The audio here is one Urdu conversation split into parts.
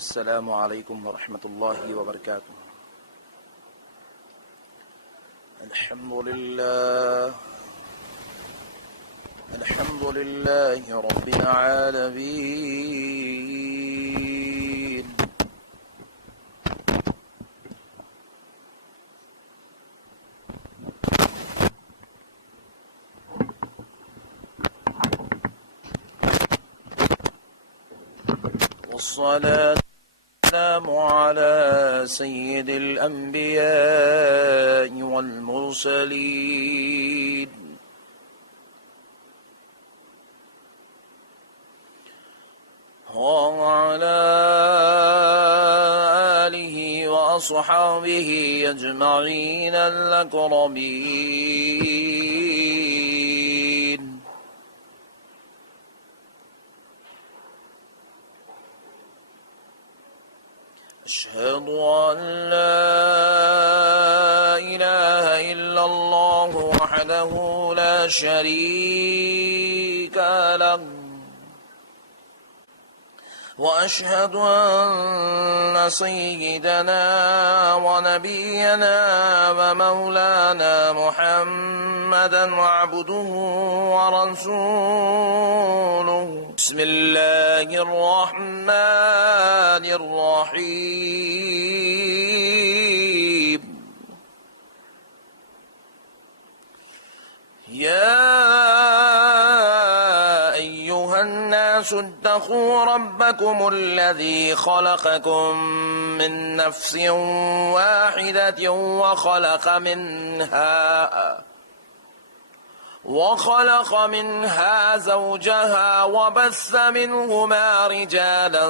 السلام علیکم ورحمۃ اللہ وبرکاتہ۔ الحمد للہ رب العالمین، والصلاة والسلام على سيد الأنبياء والمرسلين وعلى آله وأصحابه أجمعين الأكرمين. أشهد أن لا إله إلا الله وحده لا شريك له، وأشهد أن سيدنا ونبينا ومولانا محمدا عبده ورسوله. بسم الله الرحمن الرحيم. يا أيها الناس اتقوا ربكم الذي خلقكم من نفس واحدة وخلق منها زوجها وبث منهما رجالا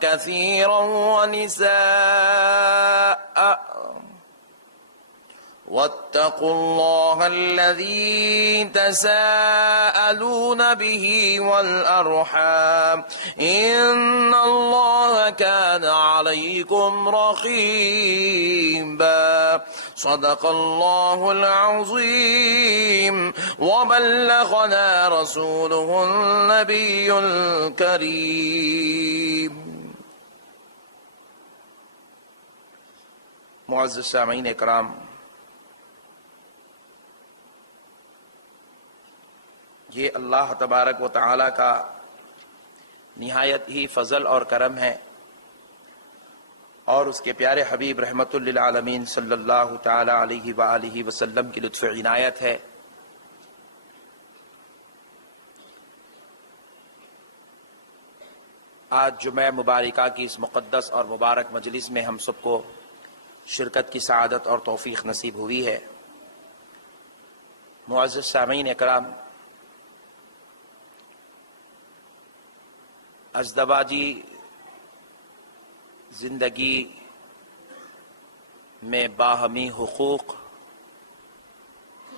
كثيرا ونساء، واتقوا الله الذي تساءلون به والأرحام إن الله كان عليكم رقيبا. صدق الله العظيم وبلغنا رسوله النبي الكريم. معزز سامعین اکرام، یہ اللہ تبارک و تعالی کا نہایت ہی فضل اور کرم ہے، اور اس کے پیارے حبیب رحمت للعالمین صلی اللہ تعالی علیہ وآلہ وسلم کی لطف عنایت ہے آج جمعہ مبارکہ کی اس مقدس اور مبارک مجلس میں ہم سب کو شرکت کی سعادت اور توفیق نصیب ہوئی ہے۔ معزز سامعین اکرام، ازدواجی زندگی میں باہمی حقوق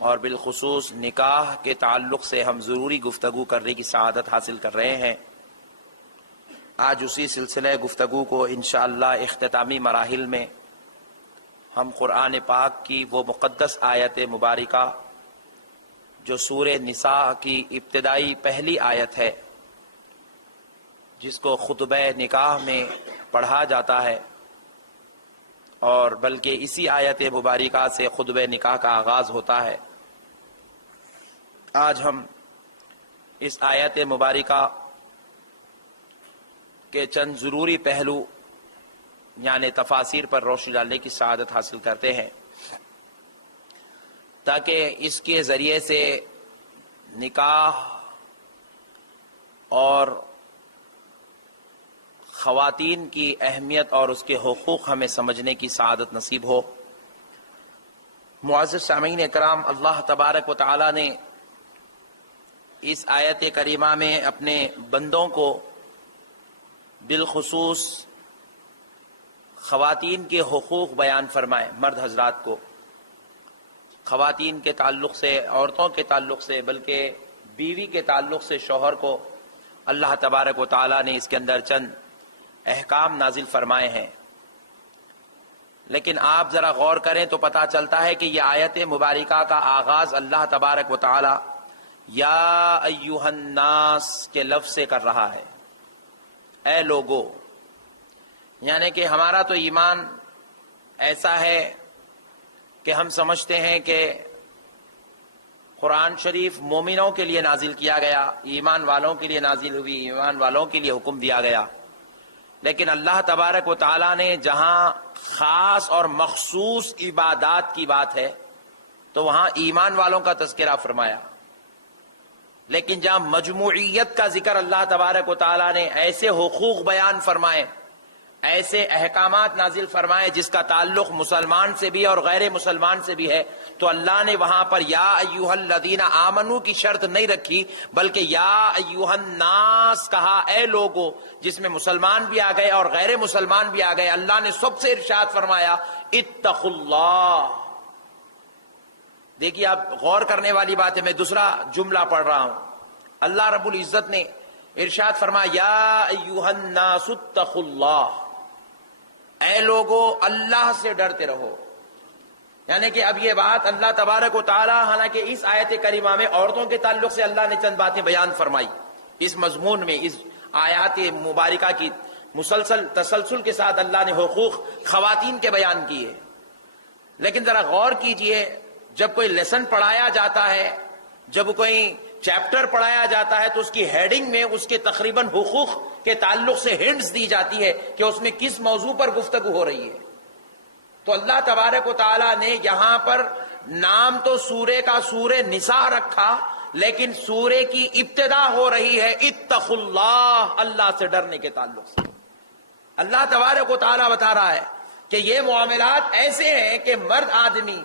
اور بالخصوص نکاح کے تعلق سے ہم ضروری گفتگو کرنے کی سعادت حاصل کر رہے ہیں۔ آج اسی سلسلہ گفتگو کو انشاءاللہ اختتامی مراحل میں ہم قرآن پاک کی وہ مقدس آیت مبارکہ جو سورہ نساء کی ابتدائی پہلی آیت ہے، جس کو خطبہ نکاح میں پڑھا جاتا ہے، اور بلکہ اسی آیت مبارکہ سے خطبہ نکاح کا آغاز ہوتا ہے، آج ہم اس آیت مبارکہ کے چند ضروری پہلو یعنی تفاسیر پر روشنی ڈالنے کی سعادت حاصل کرتے ہیں، تاکہ اس کے ذریعے سے نکاح اور خواتین کی اہمیت اور اس کے حقوق ہمیں سمجھنے کی سعادت نصیب ہو۔ معزز سامعین اکرام، اللہ تبارک و تعالی نے اس آیت کریمہ میں اپنے بندوں کو بالخصوص خواتین کے حقوق بیان فرمائے، مرد حضرات کو، خواتین کے تعلق سے، عورتوں کے تعلق سے، بلکہ بیوی کے تعلق سے شوہر کو اللہ تبارک و تعالی نے اس کے اندر چند احکام نازل فرمائے ہیں۔ لیکن آپ ذرا غور کریں تو پتہ چلتا ہے کہ یہ آیت مبارکہ کا آغاز اللہ تبارک و تعالی یا ایھا الناس کے لفظ سے کر رہا ہے، اے لوگو، یعنی کہ ہمارا تو ایمان ایسا ہے کہ ہم سمجھتے ہیں کہ قرآن شریف مومنوں کے لیے نازل کیا گیا، ایمان والوں کے لیے نازل ہوئی، ایمان والوں کے لیے حکم دیا گیا، لیکن اللہ تبارک و تعالیٰ نے جہاں خاص اور مخصوص عبادات کی بات ہے تو وہاں ایمان والوں کا تذکرہ فرمایا، لیکن جہاں مجموعیت کا ذکر اللہ تبارک و تعالیٰ نے ایسے حقوق بیان فرمائے، ایسے احکامات نازل فرمائے جس کا تعلق مسلمان سے بھی اور غیر مسلمان سے بھی ہے، تو اللہ نے وہاں پر یا ایھا الذین آمنو کی شرط نہیں رکھی، بلکہ یا ایھا الناس کہا، اے لوگو، جس میں مسلمان بھی آ گئے اور غیر مسلمان بھی آ گئے۔ اللہ نے سب سے ارشاد فرمایا اتقوا اللہ۔ دیکھیے آپ غور کرنے والی بات ہے، میں دوسرا جملہ پڑھ رہا ہوں۔ اللہ رب العزت نے ارشاد فرمایا یا ایھا الناس اتقوا اللہ، اے لوگو اللہ سے ڈرتے رہو۔ یعنی کہ اب یہ بات اللہ تبارک و تعالی، حالانکہ اس آیت کریمہ میں عورتوں کے تعلق سے اللہ نے چند باتیں بیان فرمائی، اس مضمون میں اس آیات مبارکہ کی تسلسل کے ساتھ اللہ نے حقوق خواتین کے بیان کیے، لیکن ذرا غور کیجئے، جب کوئی لیسن پڑھایا جاتا ہے، جب کوئی چیپٹر پڑھایا جاتا ہے تو اس کی ہیڈنگ میں اس کے تقریباً حقوق کے تعلق سے ہنٹس دی جاتی ہے کہ اس میں کس موضوع پر گفتگو ہو رہی ہے۔ تو اللہ تبارک و تعالیٰ نے یہاں پر نام تو سورے کا سورہ نساء رکھا، لیکن سورے کی ابتدا ہو رہی ہے اتقوا اللہ، اللہ سے ڈرنے کے تعلق سے۔ اللہ تبارک و تعالیٰ بتا رہا ہے کہ یہ معاملات ایسے ہیں کہ مرد آدمی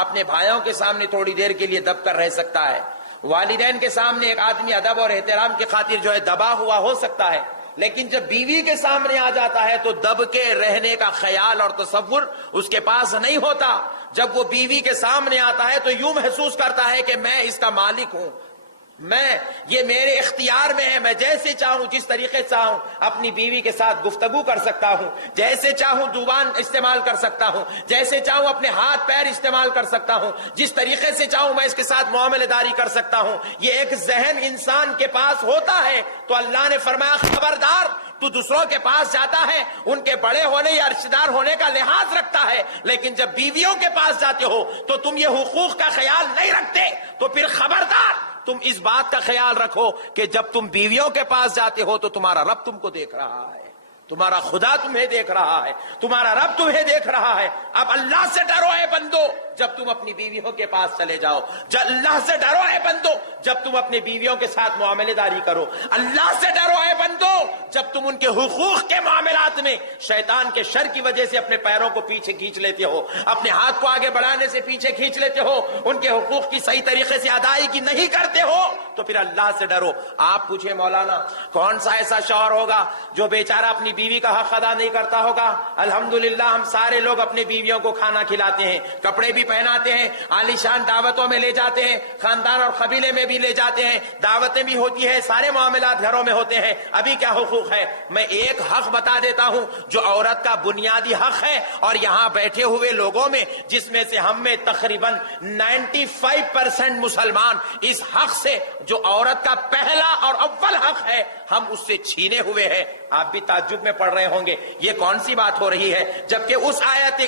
اپنے بھائیوں کے سامنے تھوڑی دیر کے لیے دب کر رہ سکتا ہے، والدین کے سامنے ایک آدمی ادب اور احترام کی خاطر جو ہے دبا ہوا ہو سکتا ہے، لیکن جب بیوی کے سامنے آ جاتا ہے تو دب کے رہنے کا خیال اور تصور اس کے پاس نہیں ہوتا۔ جب وہ بیوی کے سامنے آتا ہے تو یوں محسوس کرتا ہے کہ میں اس کا مالک ہوں، یہ میرے اختیار میں ہے، میں جیسے چاہوں جس طریقے سے چاہوں اپنی بیوی کے ساتھ گفتگو کر سکتا ہوں، جیسے چاہوں زبان استعمال کر سکتا ہوں، جیسے چاہوں اپنے ہاتھ پیر استعمال کر سکتا ہوں، جس طریقے سے چاہوں میں اس کے ساتھ معاملہ داری کر سکتا ہوں۔ یہ ایک ذہن انسان کے پاس ہوتا ہے، تو اللہ نے فرمایا خبردار، تو دوسروں کے پاس جاتا ہے، ان کے بڑے ہونے یا رشتہ دار ہونے کا لحاظ رکھتا ہے، لیکن جب بیویوں کے پاس جاتے ہو تو تم یہ حقوق کا خیال نہیں رکھتے، تو پھر خبردار تم اس بات کا خیال رکھو کہ جب تم بیویوں کے پاس جاتے ہو تو تمہارا رب تم کو دیکھ رہا ہے، تمہارا خدا تمہیں دیکھ رہا ہے، تمہارا رب تمہیں دیکھ رہا ہے۔ اب اللہ سے ڈرو اے بندو جب تم اپنی بیویوں کے پاس چلے جاؤ، اللہ سے ڈرو اے بندو جب تم اپنی بیویوں کے ساتھ معاملے داری کرو، اللہ سے ڈرو اے بندو جب تم ان کے حقوق کے معاملات میں شیطان کے شر کی وجہ سے اپنے پیروں کو پیچھے کھینچ لیتے ہو، اپنے ہاتھ کو آگے بڑھانے سے پیچھے کھینچ لیتے ہو، ان کے حقوق کی صحیح طریقے سے ادائیگی نہیں کرتے ہو، تو پھر اللہ سے ڈرو۔ آپ پوچھیں مولانا کون سا ایسا شوہر ہوگا جو بیچارہ اپنی بیوی کا حق ادا نہیں کرتا ہوگا؟ الحمدللہ ہم سارے لوگ اپنی بیویوں کو کھانا کھلاتے ہیں، کپڑے بھی پہناتے ہیں، عالی شان دعوتوں میں لے جاتے ہیں، خاندان اور قبیلے میں بھی لے جاتے ہیں، دعوتیں بھی ہوتی ہے، سارے معاملات گھروں میں ہوتے ہیں۔ ابھی کیا حقوق ہے؟ میں ایک حق بتا دیتا ہوں جو عورت کا بنیادی حق ہے، اور یہاں بیٹھے ہوئے لوگوں میں جس میں سے ہم میں تقریباً 95% مسلمان اس حق سے جو عورت کا پہلا اور اول حق ہے ہم اس سے چھینے ہوئے ہیں۔ آپ بھی تعجب میں پڑھ رہے ہوں گے یہ کون سی بات ہو رہی ہے، جبکہ اس آیت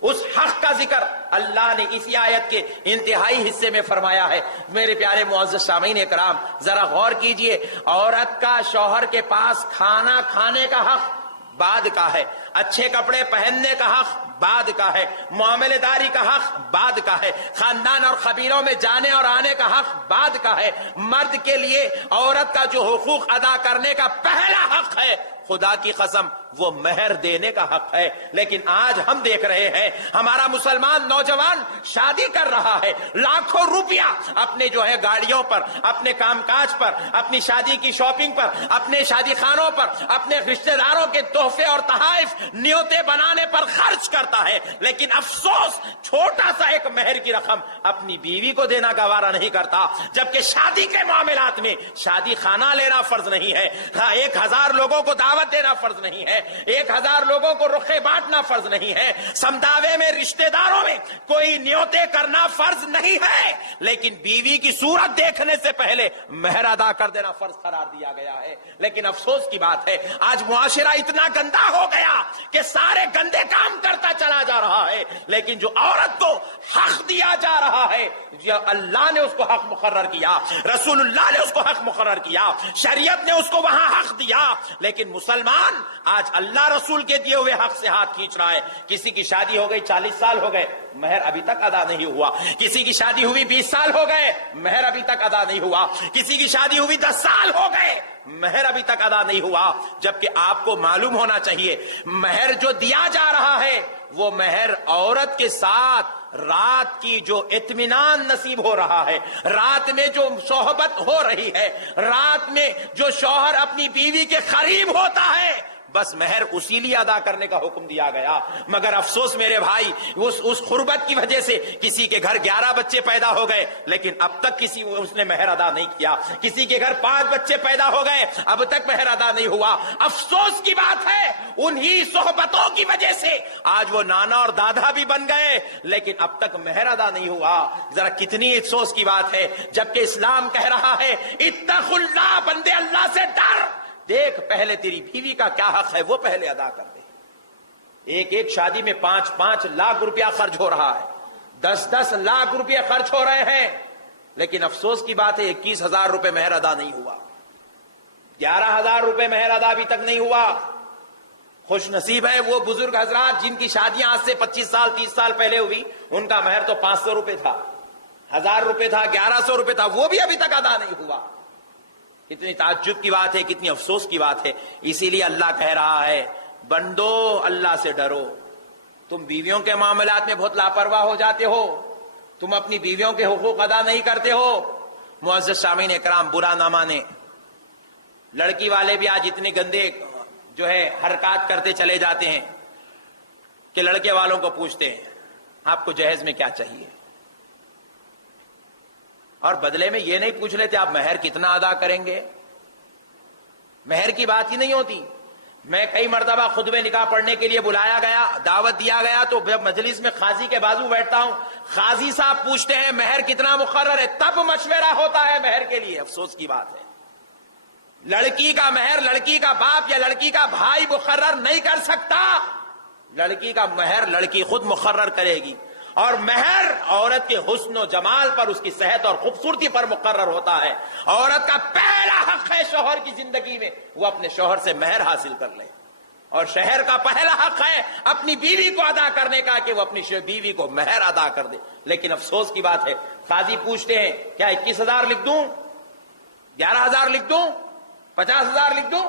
اس حق کا ذکر اللہ نے اسی آیت کے انتہائی حصے میں فرمایا ہے۔ میرے پیارے معزز سامعین اکرام ذرا غور کیجئے، عورت کا شوہر کے پاس کھانا کھانے کا حق بعد کا ہے، اچھے کپڑے پہننے کا حق بعد کا ہے، معاملے داری کا حق بعد کا ہے، خاندان اور قبیلوں میں جانے اور آنے کا حق بعد کا ہے۔ مرد کے لیے عورت کا جو حقوق ادا کرنے کا پہلا حق ہے، خدا کی قسم وہ مہر دینے کا حق ہے، لیکن آج ہم دیکھ رہے ہیں ہمارا مسلمان نوجوان شادی کر رہا ہے، لاکھوں روپیہ اپنے جو ہے گاڑیوں پر، اپنے کام کاج پر، اپنی شادی کی شاپنگ پر، اپنے شادی خانوں پر، اپنے رشتہ داروں کے تحفے اور تحائف نیوتے بنانے پر خرچ کرتا ہے، لیکن افسوس چھوٹا سا ایک مہر کی رقم اپنی بیوی کو دینا گوارا نہیں کرتا، جبکہ شادی کے معاملات میں شادی خانہ لینا فرض نہیں ہے، 1000 لوگوں کو دعوت دینا فرض نہیں ہے، 1000 لوگوں کو رخے بانٹنا فرض نہیں ہے، سمداوے میں رشتہ داروں میں کوئی نیوتے کرنا فرض نہیں ہے، لیکن بیوی کی صورت دیکھنے سے پہلے مہر ادا کر دینا فرض قرار دیا گیا ہے۔ لیکن افسوس کی بات ہے آج معاشرہ اتنا گندا ہو گیا کہ سارے گندے کام کرتا چلا جا رہا ہے، لیکن جو عورت کو حق دیا جا رہا ہے، جو اللہ نے اس کو حق مقرر کیا، رسول اللہ نے اس کو حق مقرر کیا، شریعت نے اس کو وہاں حق دیا، لیکن مسلمان آج اللہ رسول کے دیے ہوئے حق سے ہاتھ کھینچ رہا ہے۔ کسی کی شادی ہو گئی 40 سال ہو گئے، مہر ابھی تک ادا نہیں ہوا، کسی کی شادی ہوئی 20 سال ہو گئے، مہر ابھی تک ادا نہیں ہوا، کسی کی شادی ہوئی 10 سال ہو گئے، مہر ابھی تک ادا نہیں ہوا، جبکہ آپ کو معلوم ہونا چاہیے مہر جو دیا جا رہا ہے وہ مہر عورت کے ساتھ رات کی جو اطمینان نصیب ہو رہا ہے، رات میں جو صحبت ہو رہی ہے، رات میں جو شوہر اپنی بیوی کے قریب ہوتا ہے، بس مہر اسی لیے ادا کرنے کا حکم دیا گیا۔ مگر افسوس میرے بھائی، اس قربت کی وجہ سے کسی کے گھر 11 بچے پیدا ہو گئے، لیکن اب تک اس نے مہر ادا نہیں کیا، کسی کے گھر 5 بچے پیدا ہو گئے، اب تک مہر ادا نہیں ہوا۔ افسوس کی بات ہے انہی صحبتوں کی وجہ سے آج وہ نانا اور دادا بھی بن گئے، لیکن اب تک مہر ادا نہیں ہوا۔ ذرا کتنی افسوس کی بات ہے، جبکہ اسلام کہہ رہا ہے اتقوا اللہ، بندے اللہ سے ڈر، دیکھ پہلے تیری بیوی کا کیا حق ہے وہ پہلے ادا کر دے۔ ایک شادی میں 5 لاکھ روپیہ خرچ ہو رہا ہے، 10 لاکھ روپیہ خرچ ہو رہے ہیں، لیکن افسوس کی بات ہے 21,000 روپے مہر ادا نہیں ہوا، 11,000 روپے مہر ادا ابھی تک نہیں ہوا۔ خوش نصیب ہے وہ بزرگ حضرات جن کی شادیاں آج سے 25 سال 30 سال پہلے ہوئی، ان کا مہر تو 500 روپے تھا، 1000 روپے تھا، 1100 روپے تھا، وہ بھی ابھی تک ادا نہیں ہوا۔ کتنی تعجب کی بات ہے، کتنی افسوس کی بات ہے۔ اسی لیے اللہ کہہ رہا ہے بندو اللہ سے ڈرو، تم بیویوں کے معاملات میں بہت لاپرواہ ہو جاتے ہو، تم اپنی بیویوں کے حقوق ادا نہیں کرتے ہو۔ معزز سامعین اکرام، برا نہ مانے، لڑکی والے بھی آج اتنے گندے جو ہے حرکات کرتے چلے جاتے ہیں کہ لڑکے والوں کو پوچھتے ہیں آپ کو جہیز میں کیا چاہیے، اور بدلے میں یہ نہیں پوچھ لیتے آپ مہر کتنا ادا کریں گے، مہر کی بات ہی نہیں ہوتی۔ میں کئی مرتبہ خطبہ نکاح پڑھنے کے لیے بلایا گیا، دعوت دیا گیا، تو جب مجلس میں قاضی کے بازو بیٹھتا ہوں، قاضی صاحب پوچھتے ہیں مہر کتنا مقرر ہے، تب مشورہ ہوتا ہے مہر کے لیے۔ افسوس کی بات ہے لڑکی کا مہر لڑکی کا باپ یا لڑکی کا بھائی مقرر نہیں کر سکتا، لڑکی کا مہر لڑکی خود مقرر کرے گی، اور مہر عورت کے حسن و جمال پر، اس کی صحت اور خوبصورتی پر مقرر ہوتا ہے۔ عورت کا پہلا حق ہے شوہر کی زندگی میں وہ اپنے شوہر سے مہر حاصل کر لے، اور شوہر کا پہلا حق ہے اپنی بیوی کو ادا کرنے کا کہ وہ اپنی بیوی کو مہر ادا کر دے۔ لیکن افسوس کی بات ہے قاضی پوچھتے ہیں کیا 21,000 لکھ دوں، 11,000 لکھ دوں، 50,000 لکھ دوں؟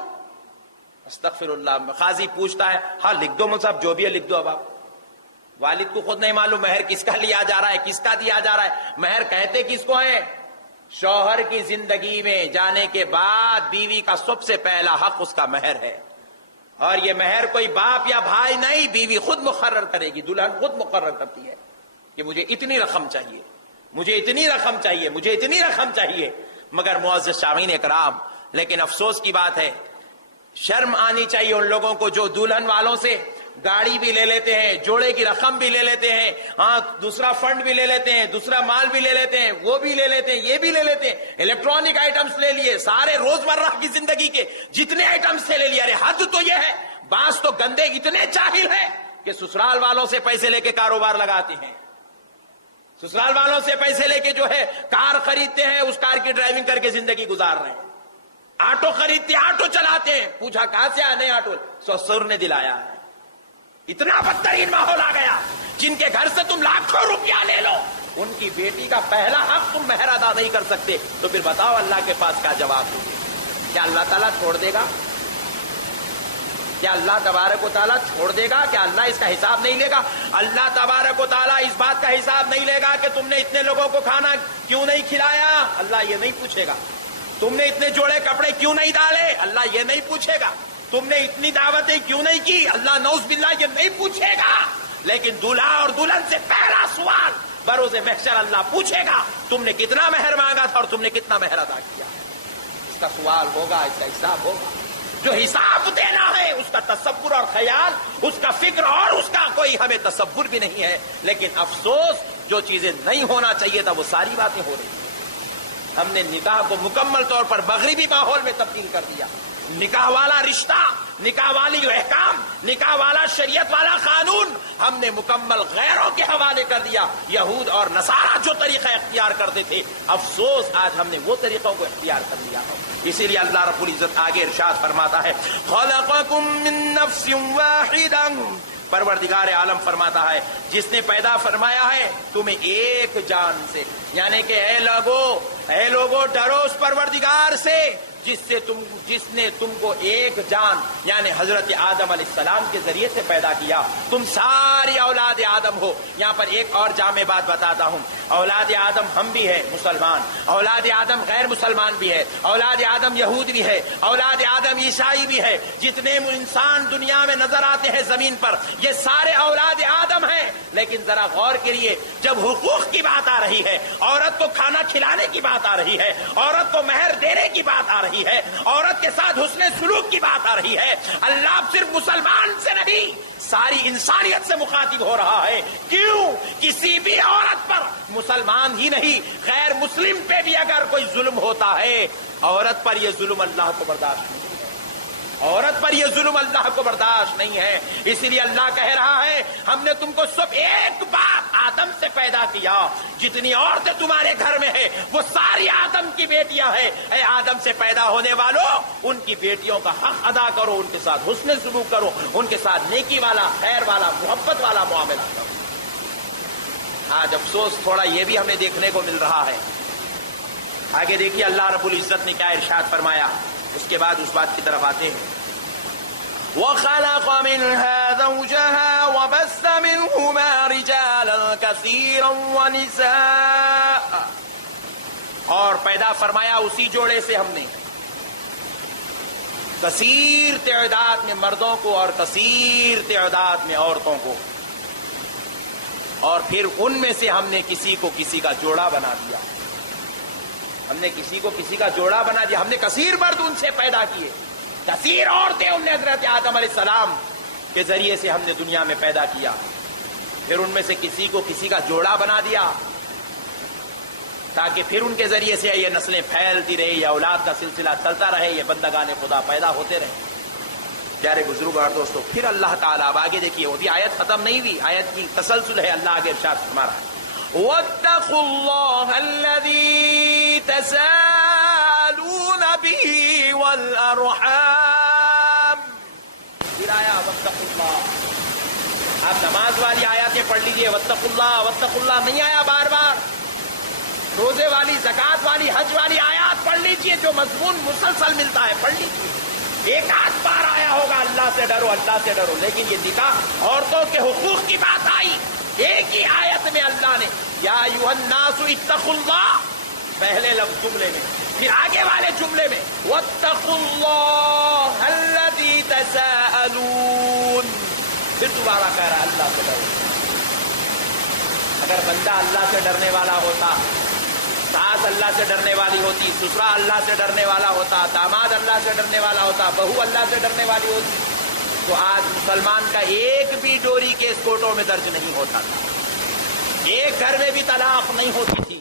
استغفر اللہ، قاضی پوچھتا ہے ہاں لکھ دو مصحف جو بھی ہے لکھ دو۔ اب آپ والد کو خود نہیں معلوم مہر کس کا لیا جا رہا ہے، کس کا دیا جا رہا ہے، مہر کہتے کس کو ہے؟ شوہر کی زندگی میں جانے کے بعد بیوی کا سب سے پہلا حق اس کا مہر ہے، اور یہ مہر کوئی باپ یا بھائی نہیں، بیوی خود مقرر کرے گی، دلہن خود مقرر کرتی ہے کہ مجھے اتنی رقم چاہیے، مجھے اتنی رقم چاہیے، مجھے اتنی رقم چاہیے۔ مگر معزز سامعین اکرام، لیکن افسوس کی بات ہے شرم آنی چاہیے ان لوگوں کو جو دلہن والوں سے گاڑی بھی لے لیتے ہیں، جوڑے کی رقم بھی لے لیتے ہیں، ہاں دوسرا فنڈ بھی لے لیتے ہیں، دوسرا مال بھی لے لیتے ہیں، وہ بھی لے لیتے ہیں، یہ بھی لے لیتے ہیں، الیکٹرانک آئٹمز لے لیے، سارے روزمرہ کی زندگی کے جتنے آئٹمز سے لے لیے۔ ارے حد تو یہ ہے، بعض تو گندے اتنے جاہل ہیں کہ سسرال والوں سے پیسے لے کے کاروبار لگاتے ہیں، سسرال والوں سے پیسے لے کے جو ہے کار خریدتے ہیں، اس کار کی ڈرائیونگ کر کے زندگی گزار رہے ہیں، آٹو خریدتے ہیں، آٹو چلاتے ہیں، پوچھا کہاں سے آنے آٹو، سسر نے دلایا ہے۔ اتنا بدترین ماحول آ گیا، جن کے گھر سے تم لاکھوں روپیہ لے لو ان کی بیٹی کا پہلا حق تم مہر ادا نہیں کر سکتے، تو پھر بتاؤ اللہ کے پاس کیا جواب دو گے؟ کیا اللہ تعالیٰ چھوڑ دے گا؟ کیا اللہ تبارک و تعالیٰ چھوڑ دے گا؟ کیا اللہ اس کا حساب نہیں لے گا؟ اللہ تبارک و تعالیٰ اس بات کا حساب نہیں لے گا کہ تم نے اتنے لوگوں کو کھانا کیوں نہیں کھلایا، اللہ یہ نہیں پوچھے گا۔ تم نے اتنے جوڑے کپڑے کیوں نہیں ڈالے، اللہ یہ نہیں پوچھے گا۔ تم نے اتنی دعوتیں کیوں نہیں کی؟ اللہ نعوذ باللہ یہ نہیں پوچھے گا، لیکن دولہا اور دلہن سے پہلا سوال بروز محشر اللہ پوچھے گا تم نے کتنا مہر مانگا تھا اور تم نے کتنا مہر ادا کیا۔ اس کا سوال ہوگا، اس کا حساب ہوگا۔ جو حساب دینا ہے اس کا تصور اور خیال، اس کا فکر اور اس کا کوئی ہمیں تصور بھی نہیں ہے، لیکن افسوس جو چیزیں نہیں ہونا چاہیے تھا وہ ساری باتیں ہو رہی ہیں۔ ہم نے نکاح کو مکمل طور پر مغربی ماحول میں تبدیل کر دیا۔ نکاح والا رشتہ، نکاح والی احکام، نکاح والا شریعت والا قانون ہم نے مکمل غیروں کے حوالے کر دیا۔ یہود اور نصارہ جو طریقہ اختیار کرتے تھے، افسوس آج ہم نے وہ طریقوں کو اختیار کر لیا ہے۔ اسی لیے اللہ رب العزت آگے ارشاد فرماتا ہے خلقکم من نفس واحدہ، پروردگار عالم فرماتا ہے جس نے پیدا فرمایا ہے تمہیں ایک جان سے، یعنی کہ اے لوگو ڈرو اس پروردگار سے جس نے تم کو ایک جان یعنی حضرت آدم علیہ السلام کے ذریعے سے پیدا کیا۔ تم ساری اولاد آدم ہو۔ یہاں پر ایک اور جامع بات بتاتا ہوں، اولاد آدم ہم بھی ہے مسلمان، اولاد آدم غیر مسلمان بھی ہے، اولاد آدم یہود بھی ہے، اولاد آدم عیسائی بھی ہے۔ جتنے انسان دنیا میں نظر آتے ہیں زمین پر یہ سارے اولاد آدم ہیں، لیکن ذرا غور کریے جب حقوق کی بات آ رہی ہے، عورت کو کھانا کھلانے کی بات آ رہی ہے، عورت کو مہر دینے کی بات آ رہی ہے، عورت کے ساتھ حسن سلوک کی بات آ رہی ہے، اللہ صرف مسلمان سے نہیں ساری انسانیت سے مخاطب ہو رہا ہے۔ کیوں؟ کسی بھی عورت پر، مسلمان ہی نہیں غیر مسلم پہ بھی اگر کوئی ظلم ہوتا ہے، عورت پر یہ ظلم اللہ کو برداشت نہیں ہے، عورت پر یہ ظلم اللہ کو برداشت نہیں ہے۔ اسی لیے اللہ کہہ رہا ہے ہم نے تم کو صرف ایک بات آدم سے پیدا کیا، جتنی عورتیں تمہارے گھر میں ہیں وہ ساری آدم کی بیٹیاں ہیں۔ اے آدم سے پیدا ہونے والوں، ان کی بیٹیوں کا حق ادا کرو، ان کے ساتھ حسن سلوک کرو، ان کے ساتھ نیکی والا، خیر والا، محبت والا معاملہ کرو۔ آج افسوس تھوڑا یہ بھی ہمیں دیکھنے کو مل رہا ہے۔ آگے دیکھیے اللہ رب العزت نے کیا ارشاد فرمایا، اس کے بعد اس بات کی طرف آتے ہیں وَخَلَقَ مِنْهَا زَوْجَهَا وَبَثَّ مِنْهُمَا رِجَالًا كَثِيرًا وَنِسَاءً، اور پیدا فرمایا اسی جوڑے سے ہم نے کثیر تعداد میں مردوں کو اور کثیر تعداد میں عورتوں کو، اور پھر ان میں سے ہم نے کسی کو کسی کا جوڑا بنا دیا۔ ہم نے کسی کو کسی کا جوڑا بنا دیا، ہم نے کثیر مرد ان سے پیدا کیے، کثیر عورتیں ہم نے حضرت آدم علیہ السلام کے ذریعے سے ہم نے دنیا میں پیدا کیا، پھر ان میں سے کسی کو کسی کا جوڑا بنا دیا تاکہ پھر ان کے ذریعے سے یہ نسلیں پھیلتی رہے، یہ اولاد کا سلسلہ چلتا رہے، یہ بندگان خدا پیدا ہوتے رہے۔ پیارے بزرگ اور دوستو، پھر اللہ تعالیٰ اب آگے دیکھیے، وہ بھی آیت ختم نہیں ہوئی، آیت کی تسلسل ہے۔ اللہ آگے ارشاد فرما رہا ہے وَاتَّقُوا اللَّهَ الَّذِي تَسَاءَلُونَ بِهِ وَالْأَرْحَامَ، پھر آیا وَاتَّقُوا اللَّهَ۔ آپ نماز والی آیاتیں پڑھ لیجئے، وَاتَّقُوا اللَّهَ وَاتَّقُوا اللَّهَ نہیں آیا بار بار، روزے والی، زکات والی، حج والی آیات پڑھ لیجئے، جو مضمون مسلسل ملتا ہے پڑھ لیجئے۔ ایک آدھ بار آیا ہوگا اللہ سے ڈرو، اللہ سے ڈرو، لیکن یہ نکاح عورتوں کے حقوق کی بات آئی ایک ہی آیت میں اللہ نے یا ایھا الناس اتقوا اللہ، پہلے لفظ جملے میں، پھر آگے والے جملے میں واتقوا اللہ الذی تساءلون، پھر دوبارہ کہہ رہا اللہ سے ڈرو۔ اگر بندہ اللہ سے ڈرنے والا ہوتا، ساس اللہ سے ڈرنے والی ہوتی، سسرا اللہ سے ڈرنے والا ہوتا، داماد اللہ سے ڈرنے والا ہوتا، بہو اللہ سے ڈرنے والی ہوتی، تو آج مسلمان کا ایک بھی ڈوری کیس کورٹوں میں درج نہیں ہوتا تھا، ایک گھر میں بھی طلاق نہیں ہوتی تھی،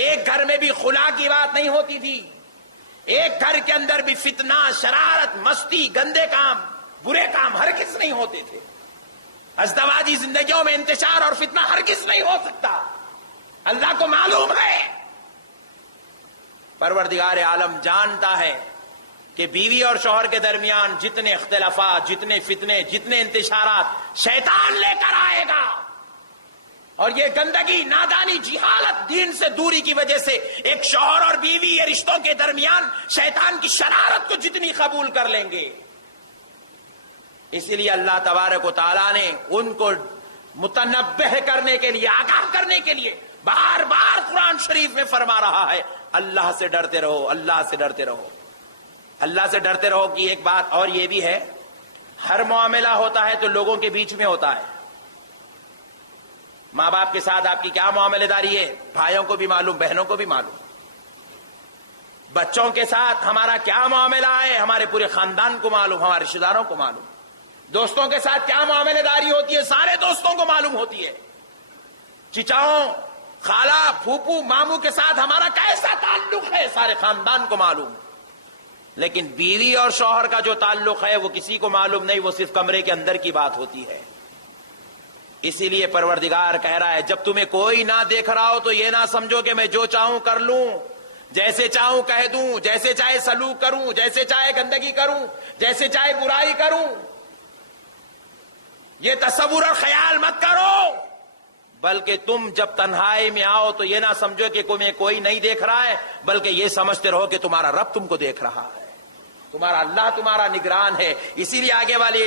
ایک گھر میں بھی خلا کی بات نہیں ہوتی تھی، ایک گھر کے اندر بھی فتنہ، شرارت، مستی، گندے کام، برے کام ہرگز نہیں ہوتے تھے۔ ازدواجی زندگیوں میں انتشار اور فتنہ ہرگز نہیں ہو سکتا، اللہ کو معلوم ہے۔ پروردگار عالم جانتا ہے کہ بیوی اور شوہر کے درمیان جتنے اختلافات، جتنے فتنے، جتنے انتشارات شیطان لے کر آئے گا، اور یہ گندگی، نادانی، جہالت، دین سے دوری کی وجہ سے ایک شوہر اور بیوی یہ رشتوں کے درمیان شیطان کی شرارت کو جتنی قبول کر لیں گے، اسی لیے اللہ تبارک و تعالیٰ نے ان کو متنبہ کرنے کے لیے، آگاہ کرنے کے لیے بار بار قرآن شریف میں فرما رہا ہے اللہ سے ڈرتے رہو، اللہ سے ڈرتے رہو۔ اللہ سے ڈرتے رہو کہ ایک بات اور یہ بھی ہے، ہر معاملہ ہوتا ہے تو لوگوں کے بیچ میں ہوتا ہے. ماں باپ کے ساتھ آپ کی کیا معاملے داری ہے، بھائیوں کو بھی معلوم، بہنوں کو بھی معلوم. بچوں کے ساتھ ہمارا کیا معاملہ ہے، ہمارے پورے خاندان کو معلوم، ہمارے رشتہ داروں کو معلوم. دوستوں کے ساتھ کیا معاملے داری ہوتی ہے، سارے دوستوں کو معلوم ہوتی ہے. چچاؤں، خالہ، پھوپھو، ماموں کے ساتھ ہمارا کیسا تعلق ہے، سارے خاندان کو معلوم. لیکن بیوی اور شوہر کا جو تعلق ہے وہ کسی کو معلوم نہیں، وہ صرف کمرے کے اندر کی بات ہوتی ہے. اسی لیے پروردگار کہہ رہا ہے جب تمہیں کوئی نہ دیکھ رہا ہو تو یہ نہ سمجھو کہ میں جو چاہوں کر لوں، جیسے چاہوں کہہ دوں، جیسے چاہے سلوک کروں، جیسے چاہے گندگی کروں، جیسے چاہے برائی کروں. یہ تصور اور خیال مت کرو، بلکہ تم جب تنہائی میں آؤ تو یہ نہ سمجھو کہ تمہیں کوئی نہیں دیکھ رہا ہے، بلکہ یہ سمجھتے رہو کہ تمہارا رب تم کو دیکھ رہا ہے، تمہارا اللہ تمہارا نگران ہے. اسی لیے آگے والی